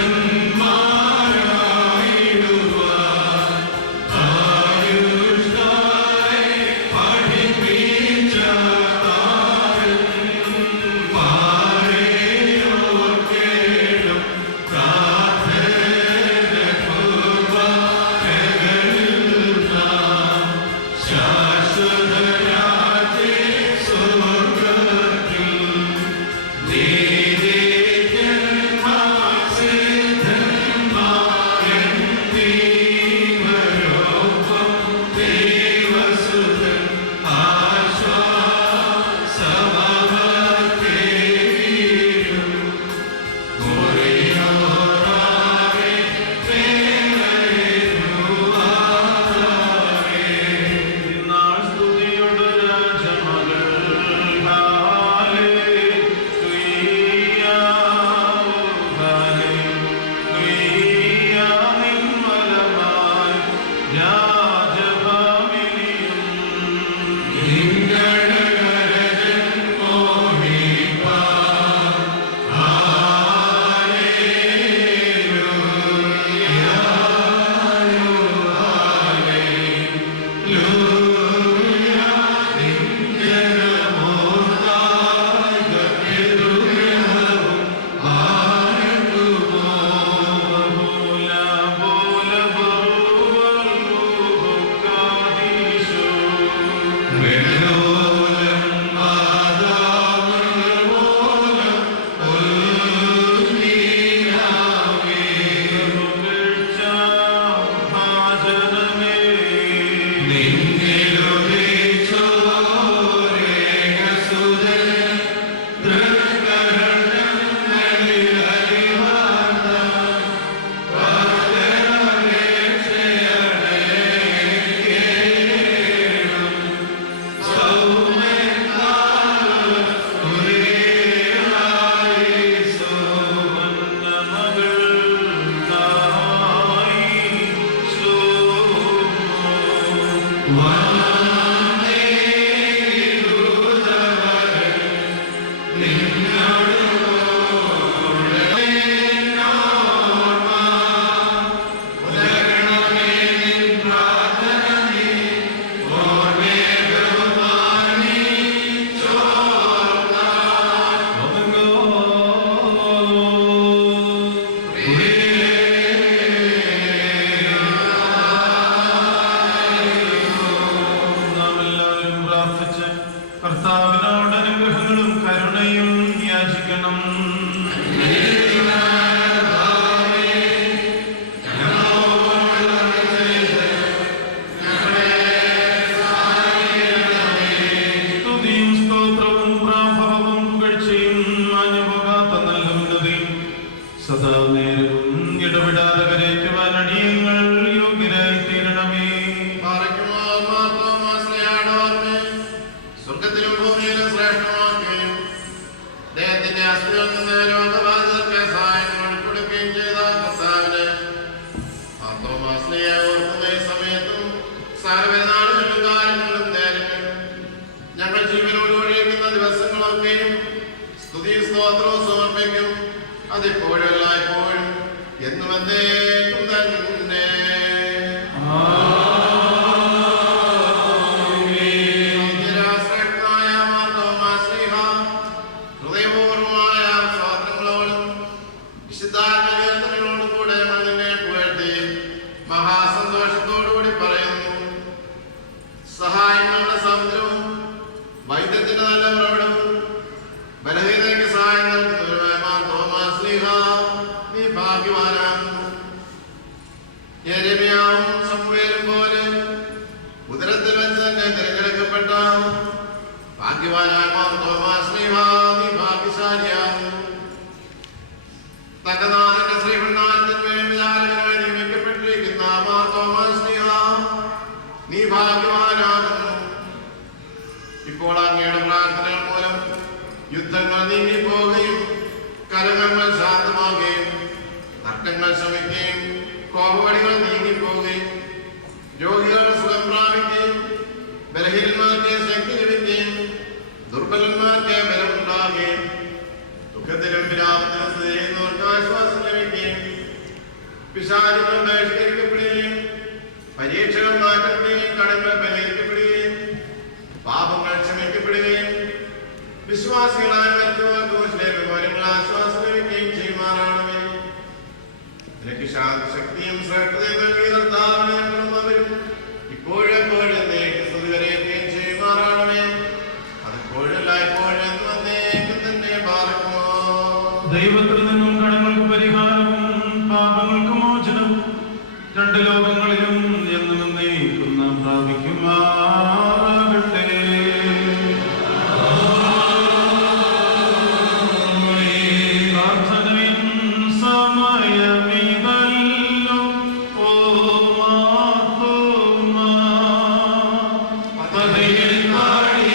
കർത്താവിനോട് അനുഗ്രഹങ്ങളും കരുണയും യാചിക്കണം. സ്തുതിയും സ്തോത്രവും പ്രാഭവവും പുകഴ്ചയും മാഞ്ഞുപോകാത്ത നല്ല ഉന്നതിയും സദാ നേരവും ഇടപെടാതെ കരയറ്റുവാൻ അടിയങ്ങൾ യോഗ്യരായി തീരണമേ. സ്വർഗത്തിലും ഭൂമിയിലും ശ്രേഷ്ഠമാക്കുകയും അദ്ദേഹത്തിന്റെ അസുഖത്തിൽ നിന്ന് രോഗബാധിതർക്ക് സഹായങ്ങൾ കൊടുക്കുകയും ചെയ്ത കർത്താവിന് മാർത്തോമാസ്ലിയെ ഓർക്കുന്ന ഈ സമയത്തും സകലപെരുന്നാളുകളിലും കാര്യങ്ങളിലും നേരങ്ങളിലും ഞങ്ങൾ ജീവനോട് ഒഴിയുന്ന ദിവസങ്ങളൊക്കെയും സ്തുതിയും സ്തോത്രവും സമർപ്പിക്കും. അതിപ്പോഴും എല്ലായ്പ്പോഴും എന്നും എന്നേക്കും തന്നെ. മഹാസന്തോഷത്തോടുകൂടി പറയുന്നു, സഹായങ്ങളുടെ സമുദ്രവും വൈദ്യത്തിന്റെ നല്ല ഉറവിടവും ബലഹീനതയ്ക്ക് സഹായം നൽകുന്നവരുമായ തോമാശ്ലീഹ നീ ഭാഗ്യവാനാകുന്നു. യെരമ്യാവും ശമൂവേലും പോലെ ഉദരത്തിൽ വെച്ച് തന്നെ തിരഞ്ഞെടുക്കപ്പെട്ട ഭാഗ്യവാനായ തോമാശ്ലീഹ നീ ഭാഗ്യശാലിയാകുന്നു. തന്റെ നാഥന്റെ ശ്രീമണ്ണാരത്തിന്മേൽ വിചാരകനായി നിയമിക്കപ്പെട്ടിരിക്കുന്ന തോമാശ്ലീഹ നീ ഭാഗ്യവാനാകുന്നു. ഇപ്പോൾ അങ്ങയുടെ പ്രാർത്ഥനകൾ മൂലം യുദ്ധങ്ങൾ നീങ്ങിപ്പോവുകയും കലഹങ്ങൾ ശാന്തമാവുകയും തർക്കങ്ങൾ ശമിക്കുകയും കോപവടികൾ നീങ്ങിപ്പോവുകയും രോഗികൾ സുഖം പ്രാപിക്കുകയും ബലഹീനന്മാർക്ക് ശക്തി ലഭിക്കുകയും ദുർബലന്മാർക്ക് ബലമുണ്ടാകുകയും ദുഃഖത്തിലും വിരാമത്തിലും സ്ഥിതി ചെയ്യുന്നവർക്ക് ആശ്വാസം ലഭിക്കുകയും പിശാചുകൾ ബഹിഷ്കരിക്കപ്പെടുകയും പരീക്ഷകൾ മാറ്റപ്പെടുകയും കടങ്ങൾ പരിഹരിക്കപ്പെടുകയും പാപങ്ങൾ ക്ഷമിക്കപ്പെടുകയും വിശ്വാസികളായ മറ്റുള്ളവർക്ക് വിവരങ്ങൾ ആശ്വാസം ലഭിക്കുകയും ചെയ്യുമാറാണമേ. നിനക്ക് ശക്തിയും ശ്രേഷ്ഠതയും നൽകിയ കർത്താവിനെ ഞങ്ങളും അവരും ഇപ്പോഴെപ്പോഴും എന്നേക്കും സ്തുതി കരയുകയും ചെയ്യുമാറാണമേ. അതിപ്പോഴും എല്ലായ്പ്പോഴും എന്ന് വന്നേക്കും തന്നെ പാർക്കുമോ. ദൈവത്തിൽ നിന്നും കടങ്ങൾക്ക് പരിഹാരവും പാപങ്ങൾക്ക് മോചനവും രണ്ട് ലോകങ്ങളിലും എന്നും എന്നേക്കും നാം പ്രാപിക്കുമാറാകട്ടെ. പ്രാർത്ഥനയും സമയമിതല്ലോ ഓ മാർത്തോമാ, പതിയിൽ പാടി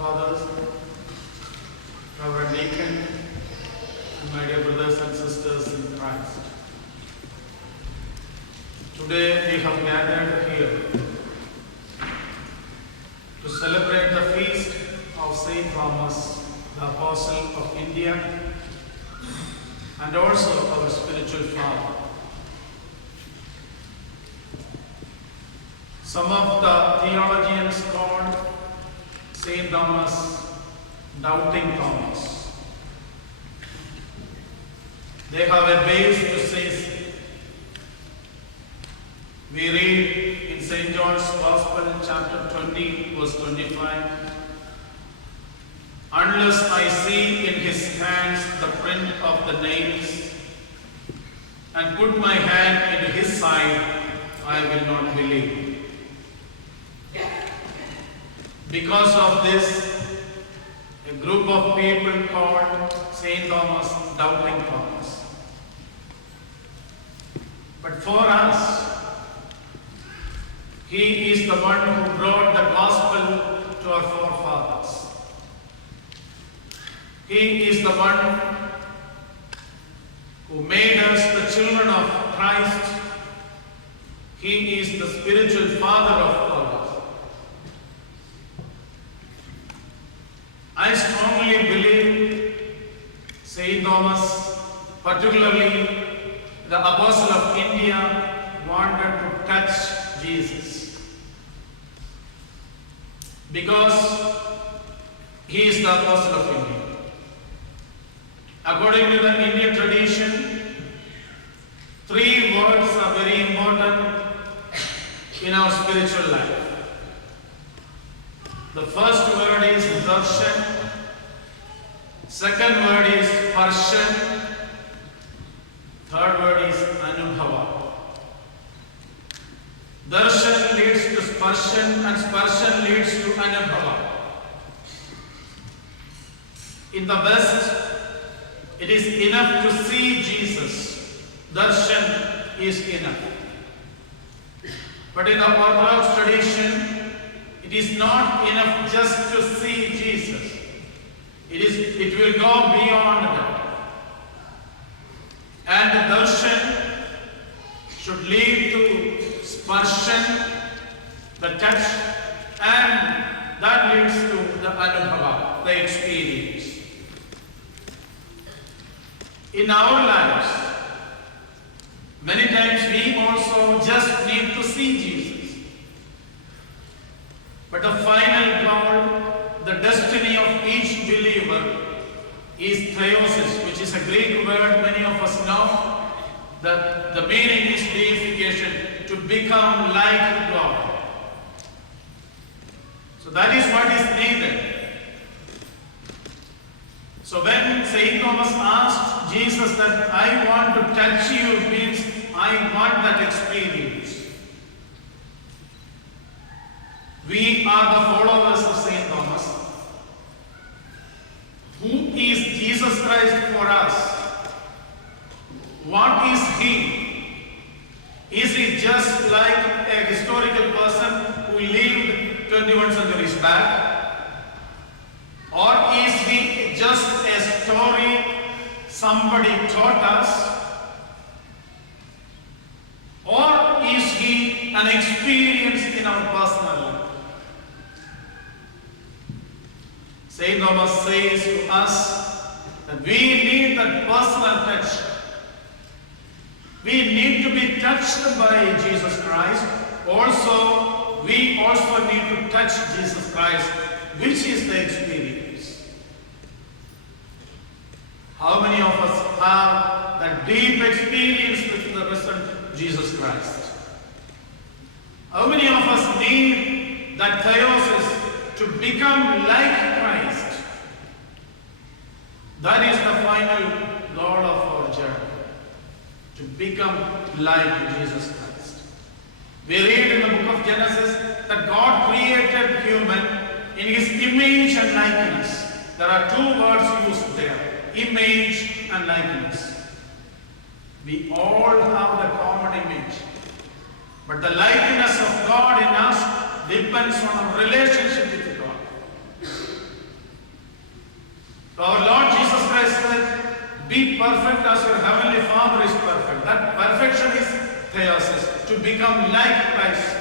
fathers, Reverend Deacon, and my dear brothers and sisters in Christ. Today we have gathered here to celebrate the feast of Saint Thomas, the Apostle of India, and also our spiritual father. Some of the theologians called Saint Thomas Doubting Thomas. They have a base to say. We read in St. John's Gospel, chapter 20, verse 25, "Unless I see in his hands the print of the nails, and put my hand into his side, I will not believe." Because of this, a group of people called St. Thomas Doubting Thomas. But for us, he is the one who brought the gospel to our forefathers. He is the one who made us the children of Christ. He is the spiritual father of ours. I strongly believe Saint Thomas, particularly the Apostle of India, wanted to touch Jesus, because he is the Apostle of India. According to the Indian tradition, 3 words are very important in our spiritual life. The first word is darshan, second word is sparshan, third word is anubhava. Darshan leads to sparshan and sparshan leads to anubhava. In the West, it is enough to see Jesus. Darshan is enough. But in the Orthodox tradition, it is not enough just to see Jesus. It will go beyond that. And the darshan should lead to sparshan, the touch, and that leads to the anubhava, the experience. In our lives, many times we also just need to see Jesus. But the final goal, the destiny of each believer is theosis, which is a Greek word many of us know. The meaning is deification, to become like God. So that is what is needed. So when Saint Thomas asked Jesus that I want to touch you, means I want that experience. We are the followers of Saint Thomas. Who is Jesus Christ for us? What is he? Is he just like a historical person who lived 21 centuries back? Or is he just a story somebody taught us? Or is he an experience in our personal life? Saint Thomas says to us that we need that personal touch. We need to be touched by Jesus Christ. Also, we also need to touch Jesus Christ, which is the experience. How many of us have that deep experience with the risen Jesus Christ? How many of us need that theosis to become like Christ? That is the final goal of our journey, to become like Jesus Christ. We read in the book of Genesis that God created human in his image and likeness. There are 2 words used there, image and likeness. We all have the common image, but the likeness of God in us depends on our relationship with God. So our Lord Jesus Christ said, be perfect as your heavenly Father is perfect. That perfection is theosis, to become like Christ.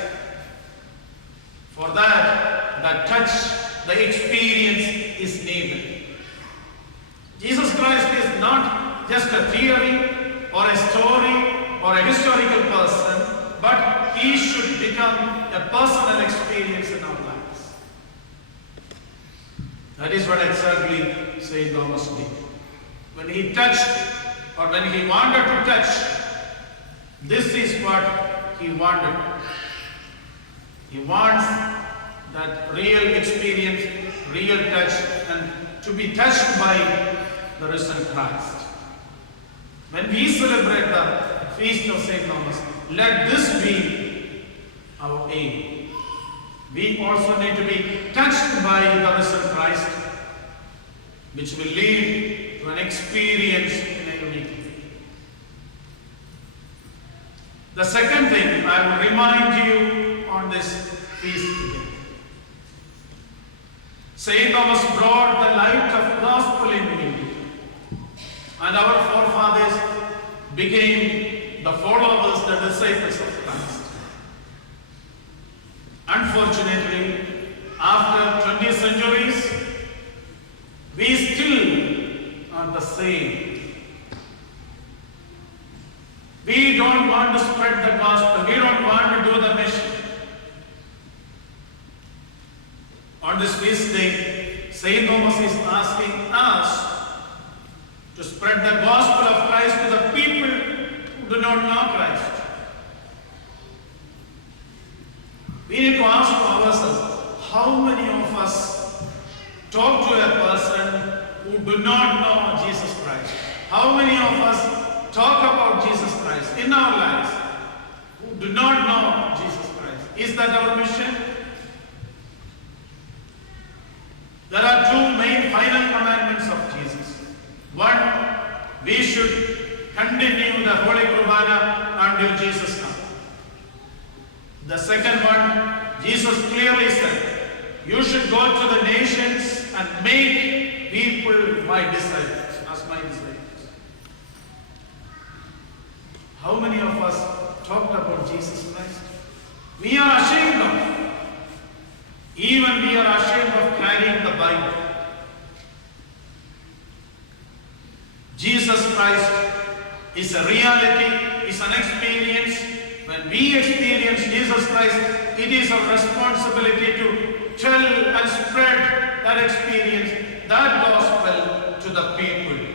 For that, the touch, the experience is needed. Jesus Christ is not just a theory or a story or a historical person, but he should become a personal experience in our lives. That is what exactly St. Thomas did. When he touched, or when he wanted to touch, this is what he wanted. He wants that real experience, real touch, and to be touched by the risen Christ. When we celebrate the feast of St. Thomas, let this be our aim. We also need to be touched by the risen Christ, which will lead to an experience in a unique way. The second thing I will remind you on this feast today. St. Thomas brought the light of gospel in unity, and our forefathers became the followers, the disciples of Christ. Unfortunately, after 20 centuries, we still are the same. We don't want to spread the gospel. We don't want to do the mission. On this feast day, St. Thomas is asking us to spread the gospel of Christ to the people who do not know Christ. We need to ask ourselves, how many of us talk to a person who do not know Jesus Christ? How many of us talk about Jesus Christ in our lives who do not know Jesus Christ? Is that our mission? There are two main final commandments of Jesus. One, we should continue the Holy Kurbana until Jesus comes. The second one, Jesus clearly said, you should go to the nations and make people my disciples, as my disciples. How many of us talked about Jesus Christ? We are ashamed of. Even we are ashamed of carrying the Bible. Jesus Christ is a reality, is an experience. When we experience Jesus Christ, it is our responsibility to tell and spread that experience, that gospel to the people.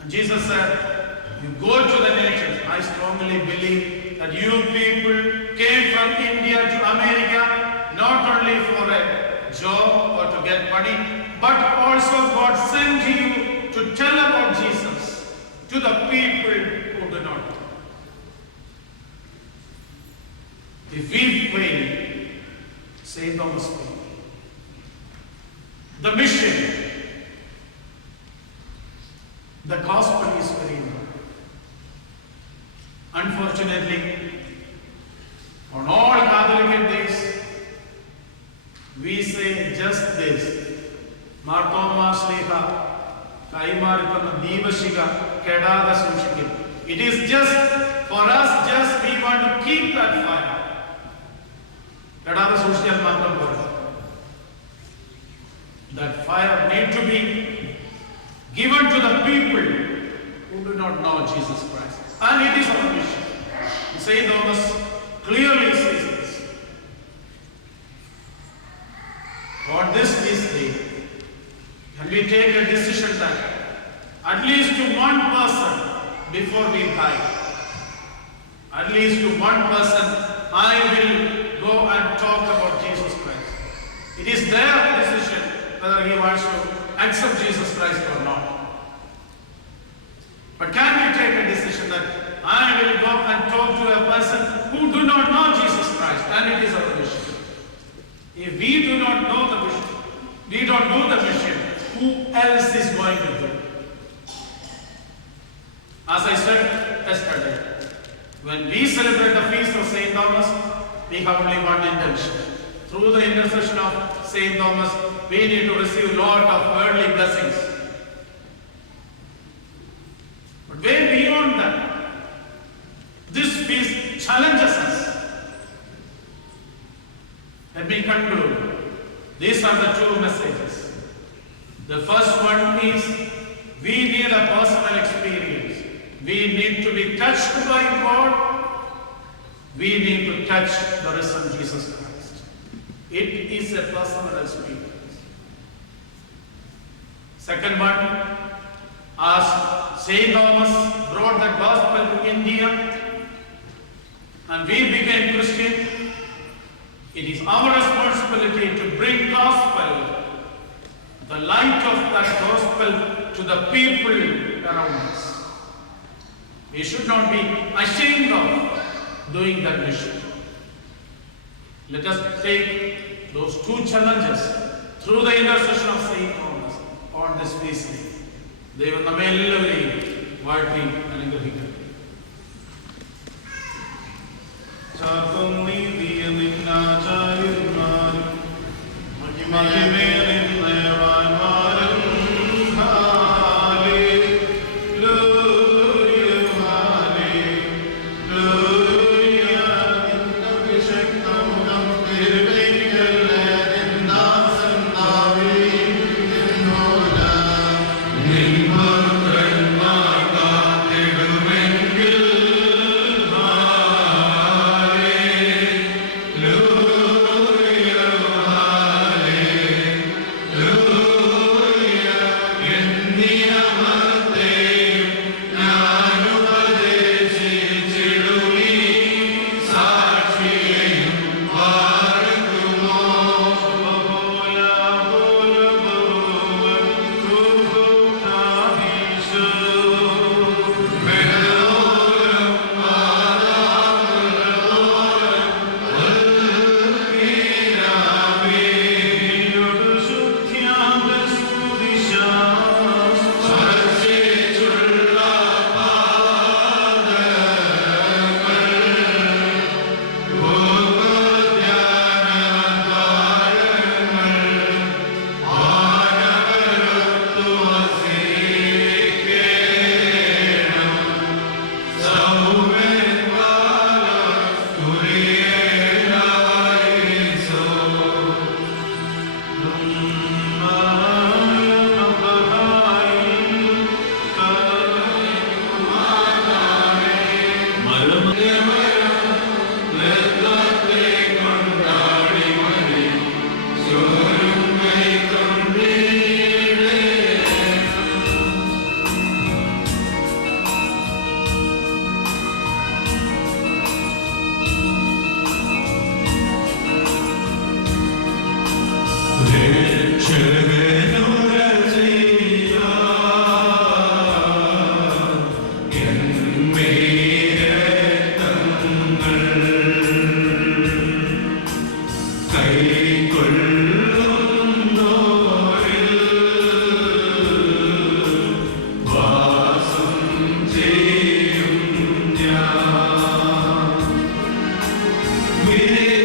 And Jesus said, you go to the nations. I strongly believe that you people came from India to America not only for a job or to get money, but also God sent you to tell about Jesus to the people who do not know. If we fail, St. Thomas failed. The mission, the gospel is very important. Unfortunately, on all Catholic days, we say just this. Marthoma Shliha, Kaimaritham Divashika, Kedada Sushikil. It is just for us, just we want to keep that fire. Kedada Sushikil Martham. That fire need to be given to the people who do not know Jesus Christ. And it is our mission. St. Thomas clearly says this. On this feast day, can we take a decision that at least to one person before we die, at least to one person, I will go and talk about Jesus Christ. It is their decision whether he wants to accept Jesus Christ or not. But can we take a decision that I will go and talk to a person who do not know Jesus Christ, and it is our mission. If we do not know the mission, we don't do the mission, who else is going to do? As I said yesterday, when we celebrate the feast of St. Thomas, we have only one intention. Through the intercession of Saint Thomas, we need to receive a lot of worldly blessings. But way beyond that, this feast challenges us. Let me conclude. These are the two messages. The first one is we need a personal experience. We need to be touched by God. We need to touch the risen Jesus Christ. It is a personal experience. Second one, as Saint Thomas brought the gospel to India and we became Christian, it is our responsibility to bring gospel, the light of that gospel, to the people around us. We should not be ashamed of doing that mission. Let us take those two challenges through the intercession of Saint Thomas on this feast day. ദൈവം നമ്മെ എല്ലാവരെയും വാഴ്ത്തി അനുഗ്രഹിക്കട്ടെ. ചാർത്തും നീതിയ നിന്നാചാര്യന്മാരും മഹിമേറിയ ദേവാന്മാരും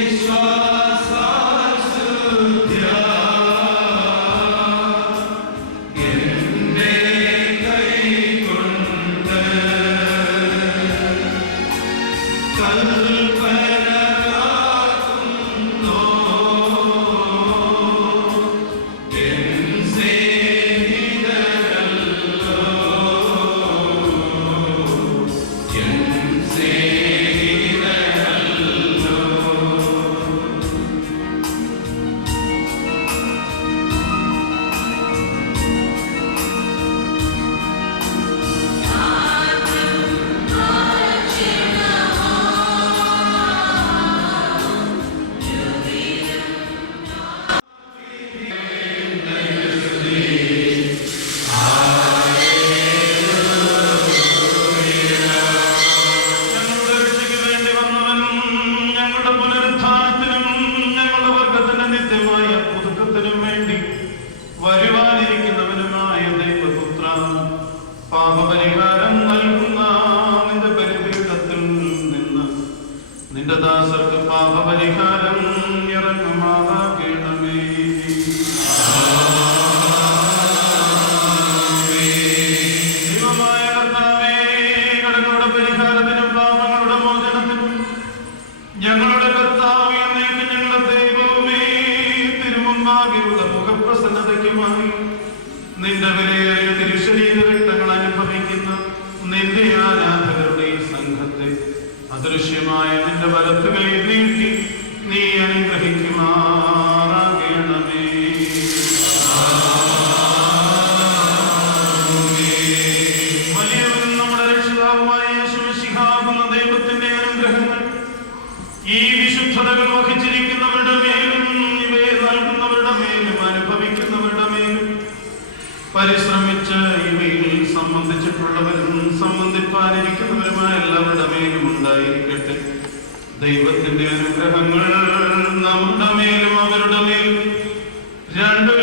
വിശ്വാസ അവയുടെ മുഖപ്രസന്നതയ്ക്കുമായി നിന്റെ വിലയേറിയ തിരുശരീര രക്തങ്ങൾ അനുഭവിക്കുന്ന നിന്റെ ആരാധകരുടെ ഈ സംഘത്തെ അദൃശ്യമായ നിന്റെ വലത്തുകളിൽ നീട്ടി നീ അനുഗ്രഹിക്കുമാറാകണമേ. വലിയവനും നമ്മുടെ രക്ഷിതാവുമായ യേശുമിശിഹാകുന്ന ദൈവത്തിന്റെ അനുഗ്രഹങ്ങൾ ഈ വിശുദ്ധതകൾ വഹിച്ചിരിക്കുന്നവരുടെ മേലും ഇവയെ നൽകുന്നവരുടെ മേലും അനുഭവിക്കുന്നവരുടെ മേലും പരിശ്രമിച്ച് ഇവയിൽ സംബന്ധിച്ചിട്ടുള്ളവരും സംബന്ധിപ്പാനിരിക്കുന്നവരുമായ എല്ലാവരുടെ മേലും ഉണ്ടായിരിക്കട്ടെ. ദൈവത്തിന്റെ അനുഗ്രഹങ്ങൾ നമ്മുടെ മേലും അവരുടെ മേലും രണ്ടു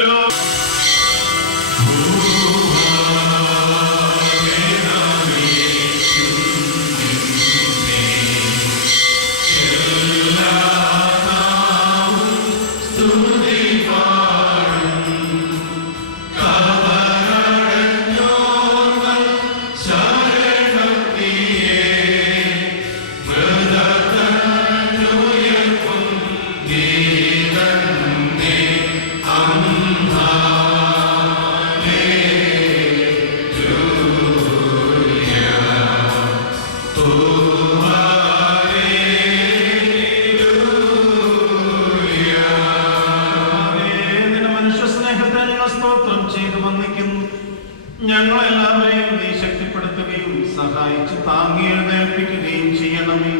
ഞങ്ങളെല്ലാവരെയും നീ ശക്തിപ്പെടുത്തുകയും സഹായിച്ച് താങ്ങി എഴുന്നേൽപ്പിക്കുകയും ചെയ്യണമേ.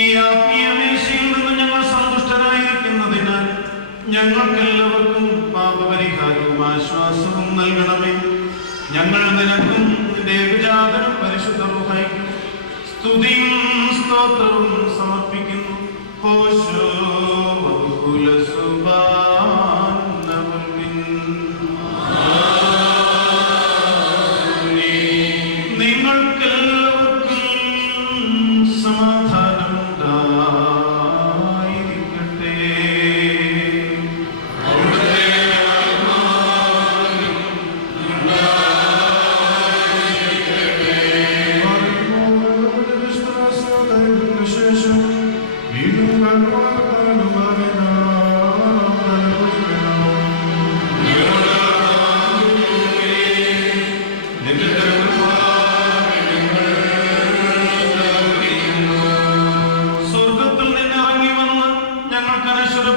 ഈ ആത്മീയ മേശയിൽ നിന്ന് ഞങ്ങൾ സന്തുഷ്ടരായിരിക്കുന്നതിനാൽ ഞങ്ങൾക്കെല്ലാവർക്കും പാപപരിഹാരവും ആശ്വാസവും നൽകണമേ. ഞങ്ങൾ നിനക്കും നിന്റെ ഏകജാതനും പരിശുദ്ധ റൂഹായ്ക്കും സ്തുതിയും സ്തോത്രവും സമർപ്പിക്കുന്നു. ഹോശോ വകുല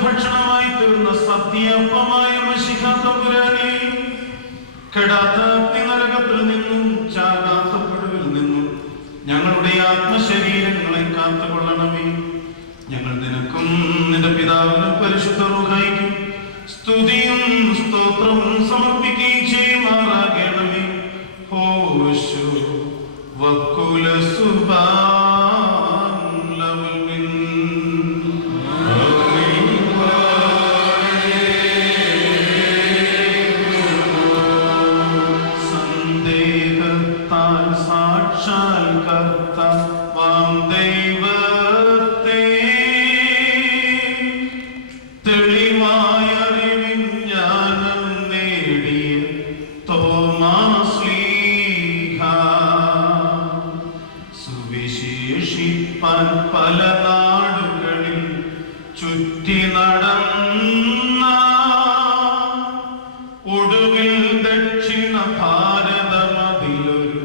ഭക്ഷണമായി തീർന്ന സത്യപ്പമായ മശിഹാതമ്പുരാനെ, കെടാത്ത അഗ്നിനരകത്തിൽ നിന്നും ചാകാത്ത പുഴവിൽ നിന്നും ഞങ്ങളുടെ ആത്മശരീരങ്ങളെ കാത്തുകൊള്ളണമേ. ഞങ്ങൾ നിനക്കും നിന്റെ പിതാവിനും പരിശുദ്ധ റൂഹായ്ക്കും സ്തുതിയും സ്തോത്രവും സമർപ്പിക്കുകയും ചെയ്യുമാറാകണമേ. ഹോശു വക്കുല പല നാടുകളിൽ ചുറ്റി നടന്ന ഒടുവിൽ ദക്ഷിണ ഭാരതമതിലൊരു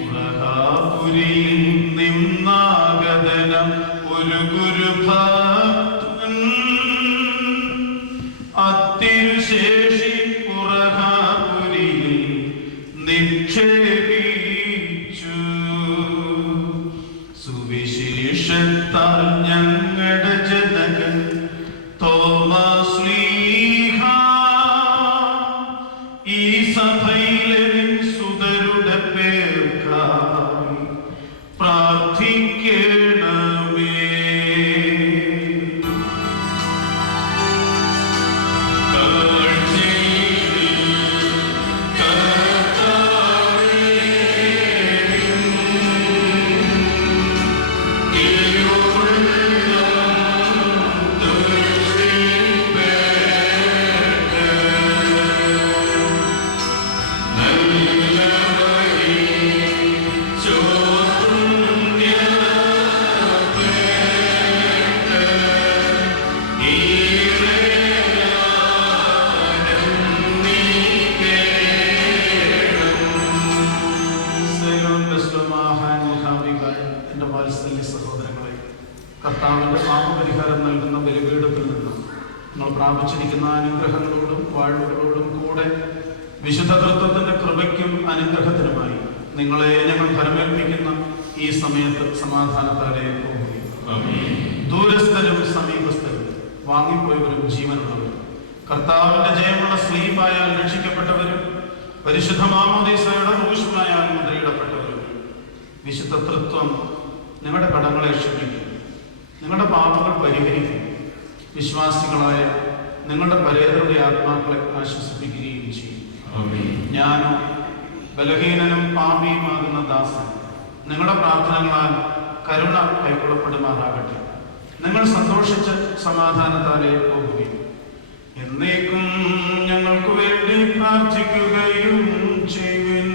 ഉറഹാപുരിയിൽ നിന്നാഗതനം ഒരു ഗുരുഭക്തൻ അത്തിരുശേഷി നിക്ഷേപിച്ചു. സുവിശേഷത്താൽ ഞങ്ങളുടെ ജനകൻ തോമസ് ശ്ലീഹാ ഈ സഭയിലെ സുതരുടെ പേർക്കായി പ്രാർത്ഥിക്കണമേ. വാത്സല്യ സഹോദരങ്ങളെ, കർത്താവിന്റെ പാപപരിഹാരം നൽകുന്ന ബലിപീഠത്തിൽ നിന്ന് നിങ്ങൾ പ്രാപിച്ചിരിക്കുന്ന അനുഗ്രഹങ്ങളോടും വാഴ്വുകളോടും കൂടെ വിശുദ്ധ തൃത്വത്തിന്റെ കൃപയ്ക്കും അനുഗ്രഹത്തിനുമായി നിങ്ങളെ ഞങ്ങൾ ഫലമേൽപ്പിക്കുന്ന ഈ സമയത്ത് സമാധാനത്താലെ പോകുകയും ദൂരസ്ഥരും സമീപസ്ഥരും വാങ്ങിപ്പോയവരും ജീവനുള്ളവരും കർത്താവിന്റെ ജയമുള്ള സ്ലീപായാൽ രക്ഷിക്കപ്പെട്ടവരും പരിശുദ്ധ മാമോദീസയുടെ റൂഷ്മായാൽ മുദ്രയിടപ്പെട്ടവരും വിശുദ്ധ തൃത്വം നിങ്ങളുടെ കടങ്ങളെ ക്ഷമിക്കും, നിങ്ങളുടെ പാപങ്ങൾ പരിഹരിക്കും, വിശ്വാസികളായ നിങ്ങളുടെ പരേതരുടെ ആത്മാക്കളെ ആശ്വസിപ്പിക്കുകയും ചെയ്യും. ഞാനോ ബലഹീനനും പാപിയുമാകുന്ന ദാസൻ നിങ്ങളുടെ പ്രാർത്ഥനകളാൽ കരുണ കൈക്കൊള്ളപ്പെടുമാറാകട്ടെ. നിങ്ങൾ സന്തോഷിച്ച് സമാധാനത്താലെ പോകുകയും എന്നേക്കും ഞങ്ങൾക്ക് വേണ്ടി പ്രാർത്ഥിക്കുകയും ചെയ്യുവിൻ.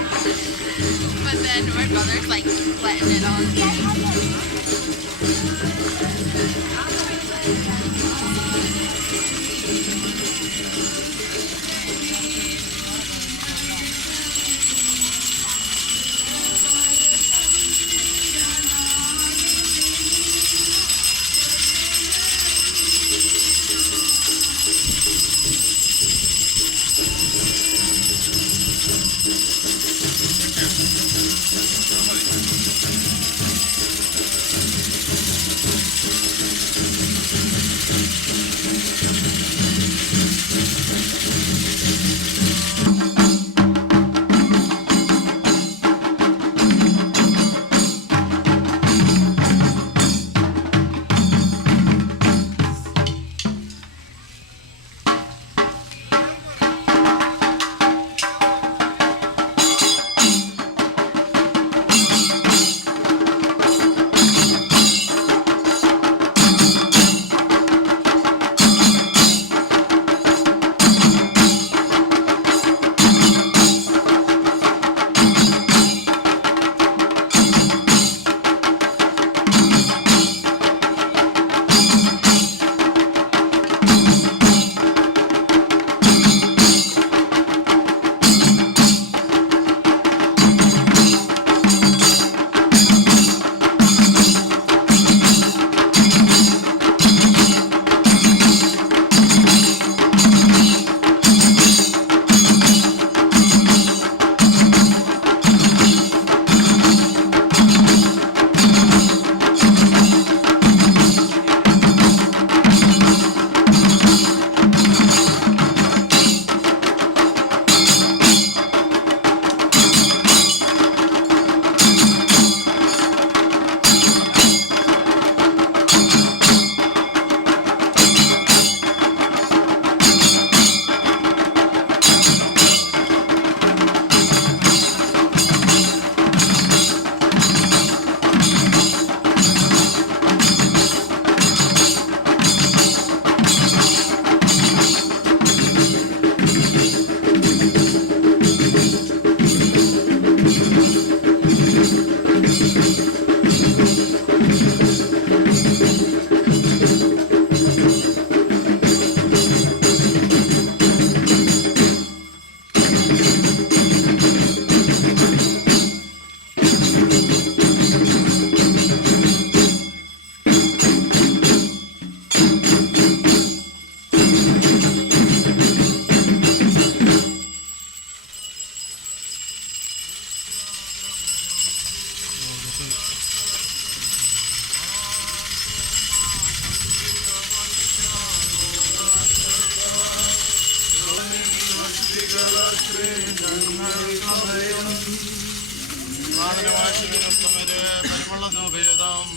But then my brother's like letting it on.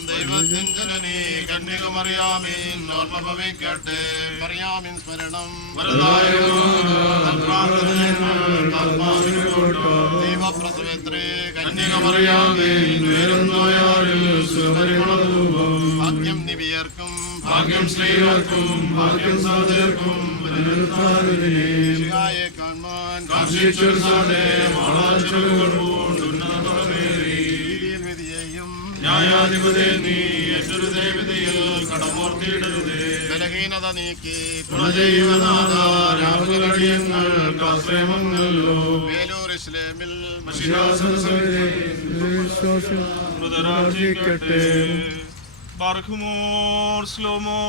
ദൈവത്തിൻ ജനനീ കന്യകമറിയാമീൻ ഓർമ്മ ഭവിക്കട്ടെ മറിയാമിൻ സ്മരണം ദൈവപ്രസവത്രേ കന്യകമറിയാമീൻ ഭാഗ്യം നിവിയർക്കും ഭാഗ്യം സ്ത്രീകൾക്കും ഭാഗ്യം സാധകർക്കും കാണുവാൻ ന്യായാധിപതേ നീ ഏറ്റൊരു ദേവതയിൽ കടമോർത്തിയിടരുതേ ബലഹീനത നീക്കി ഗുണജീവനാഥങ്ങൾ ആശ്രയമങ്ങല്ലോ വേലൂർ ഇസ്ലാമിൽ മൃതരാജിക്കട്ടെ ബാർഖുമോർ സ്ലോമോ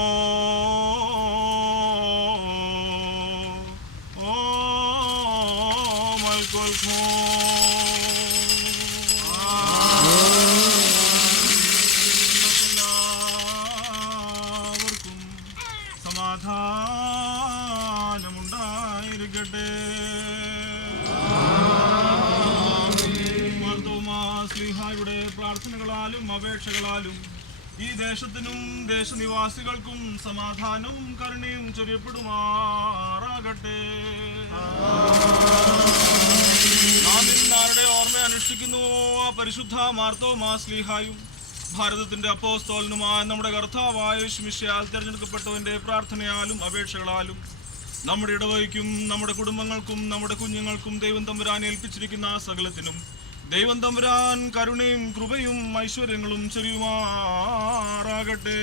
ഓ മൽക്കോൽ എല്ലാവർക്കും സമാധാനമുണ്ടായിരിക്കട്ടെ. ശ്ലീഹായുടെ പ്രാർത്ഥനകളാലും അപേക്ഷകളാലും ഈ ദേശത്തിനും ദേശനിവാസികൾക്കും സമാധാനവും കരുണയും ചൊരിയപ്പെടുമാറാകട്ടെ. നാം ഇന്നാരുടെ ഓർമ്മ അനുഷ്ഠിക്കുന്നു ആ പരിശുദ്ധ മാർത്തോമാ ശ്ലീഹായും ഭാരതത്തിന്റെ അപ്പോസ്തലനുമായ നമ്മുടെ കർത്താവായ യേശുമിശിഹായാൽ തിരഞ്ഞെടുക്കപ്പെട്ടവന്റെ പ്രാർത്ഥനയാലും അപേക്ഷകളാലും നമ്മുടെ ഇടവകയ്ക്കും നമ്മുടെ കുടുംബങ്ങൾക്കും നമ്മുടെ കുഞ്ഞുങ്ങൾക്കും ദൈവം തമ്പുരാൻ ഏൽപ്പിച്ചിരിക്കുന്ന സകലത്തിനും ദൈവം തമ്പുരാൻ കരുണയും കൃപയും ഐശ്വര്യങ്ങളും ചൊരിയുമാറാകട്ടെ.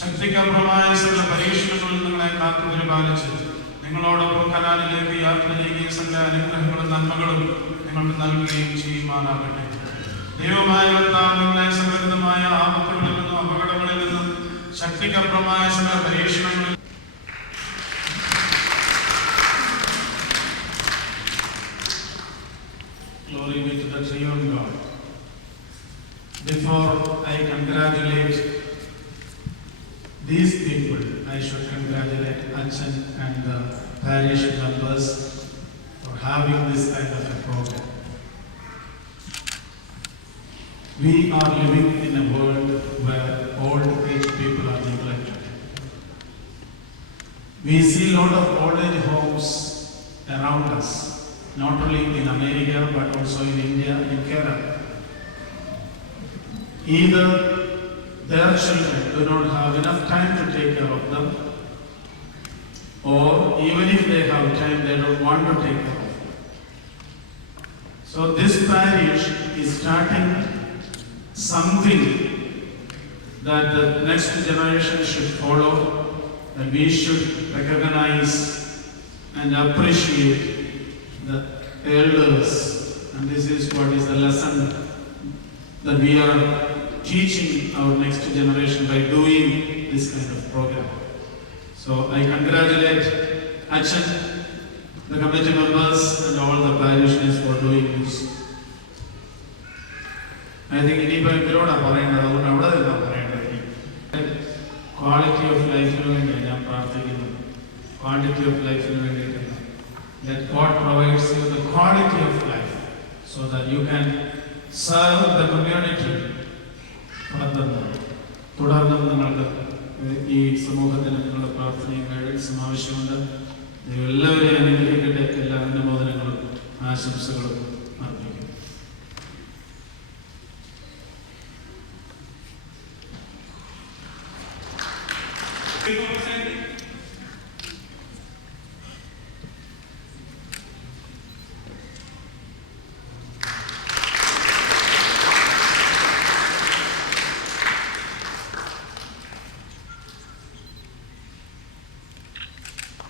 ശക്തിക്കപ്പുറമായ സകല പരീക്ഷണങ്ങളിൽ നിങ്ങളെ കാത്തു പരിപാലിച്ച് നിങ്ങളോടൊപ്പം കനാലിലേക്ക് യാത്ര ചെയ്യുകയും സകല അനുഗ്രഹങ്ങളും നന്മകളും നിങ്ങൾക്ക് നൽകുകയും ചെയ്യുമാറാകട്ടെ. ദൈവമായ കർത്താവ് നിങ്ങളെ സകലവിധമായ ആപത്തുകളിൽ നിന്നും അപകടങ്ങളിൽ നിന്നും ശക്തിക്കപ്പുറമായ സകല പരീക്ഷണങ്ങളിൽ Glory be to the triune God. Before I congratulate these people, I should congratulate Achan and the parish members for having this kind of a program. We are living in a world where old age people are neglected. We see a lot of old age homes around us, not only in America but also in India and in Kerala. Either their children do not have enough time to take care of them, or even if they have time, they don't want to take care of them. So this parish is starting something that the next generation should follow, that we should recognize and appreciate the elders. And this is what is the lesson that we are teaching our next generation by doing this kind of program. So I congratulate Achan, the committee members and all the parishioners for doing this. I think ഇനിയിപ്പോൾ ഇവരോടാണ് പറയേണ്ടത്, അതുകൊണ്ട് അവിടെ നിന്നാണ് പറയേണ്ടത്. ക്വാളിറ്റി ഓഫ് ലൈഫിന് വേണ്ടിയാണ് ഞാൻ പ്രാർത്ഥിക്കുന്നത്. ക്വാണ്ടിറ്റി ഓഫ് ലൈഫിന് വേണ്ടിയിട്ടല്ല. That God provides you the quality of life so that you can serve the community. തുടർന്നും നിങ്ങൾക്ക് ഈ സമൂഹത്തിന് നിങ്ങളുടെ പ്രാർത്ഥനയും ഗൈഡൻസും ആവശ്യമുണ്ട്. എല്ലാവരെയും അനുഗ്രഹിക്കട്ടെ. എല്ലാ അനുമോദനങ്ങളും ആശംസകളും അർപ്പിക്കും.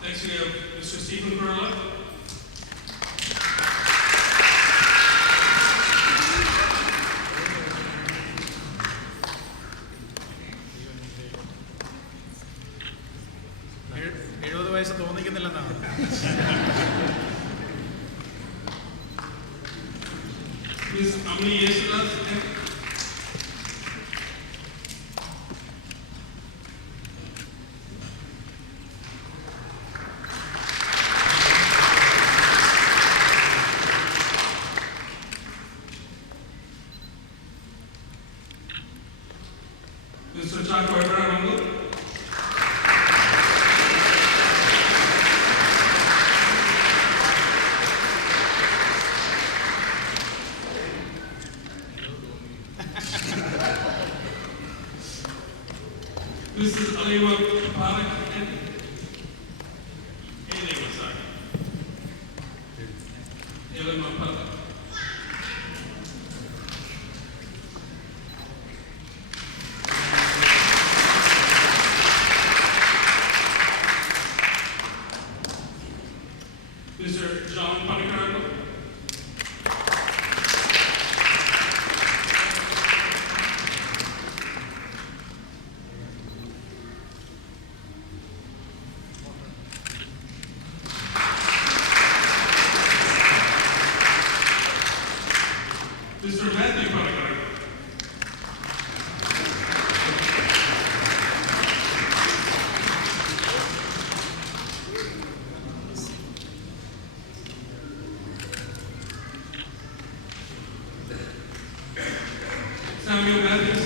Next we have Mr. Stephen Perla. വയസ്സ് തോന്നിക്കുന്നില്ലെന്നാണ്. Miss Amni Yesudas. Mr. Chaco Abraham. Mrs. Aliwa Parak and Aliwa Saka. Aliwa Parak. Mr. John Panicardo. Mr. Matthew Panicardo. Samuel Matthew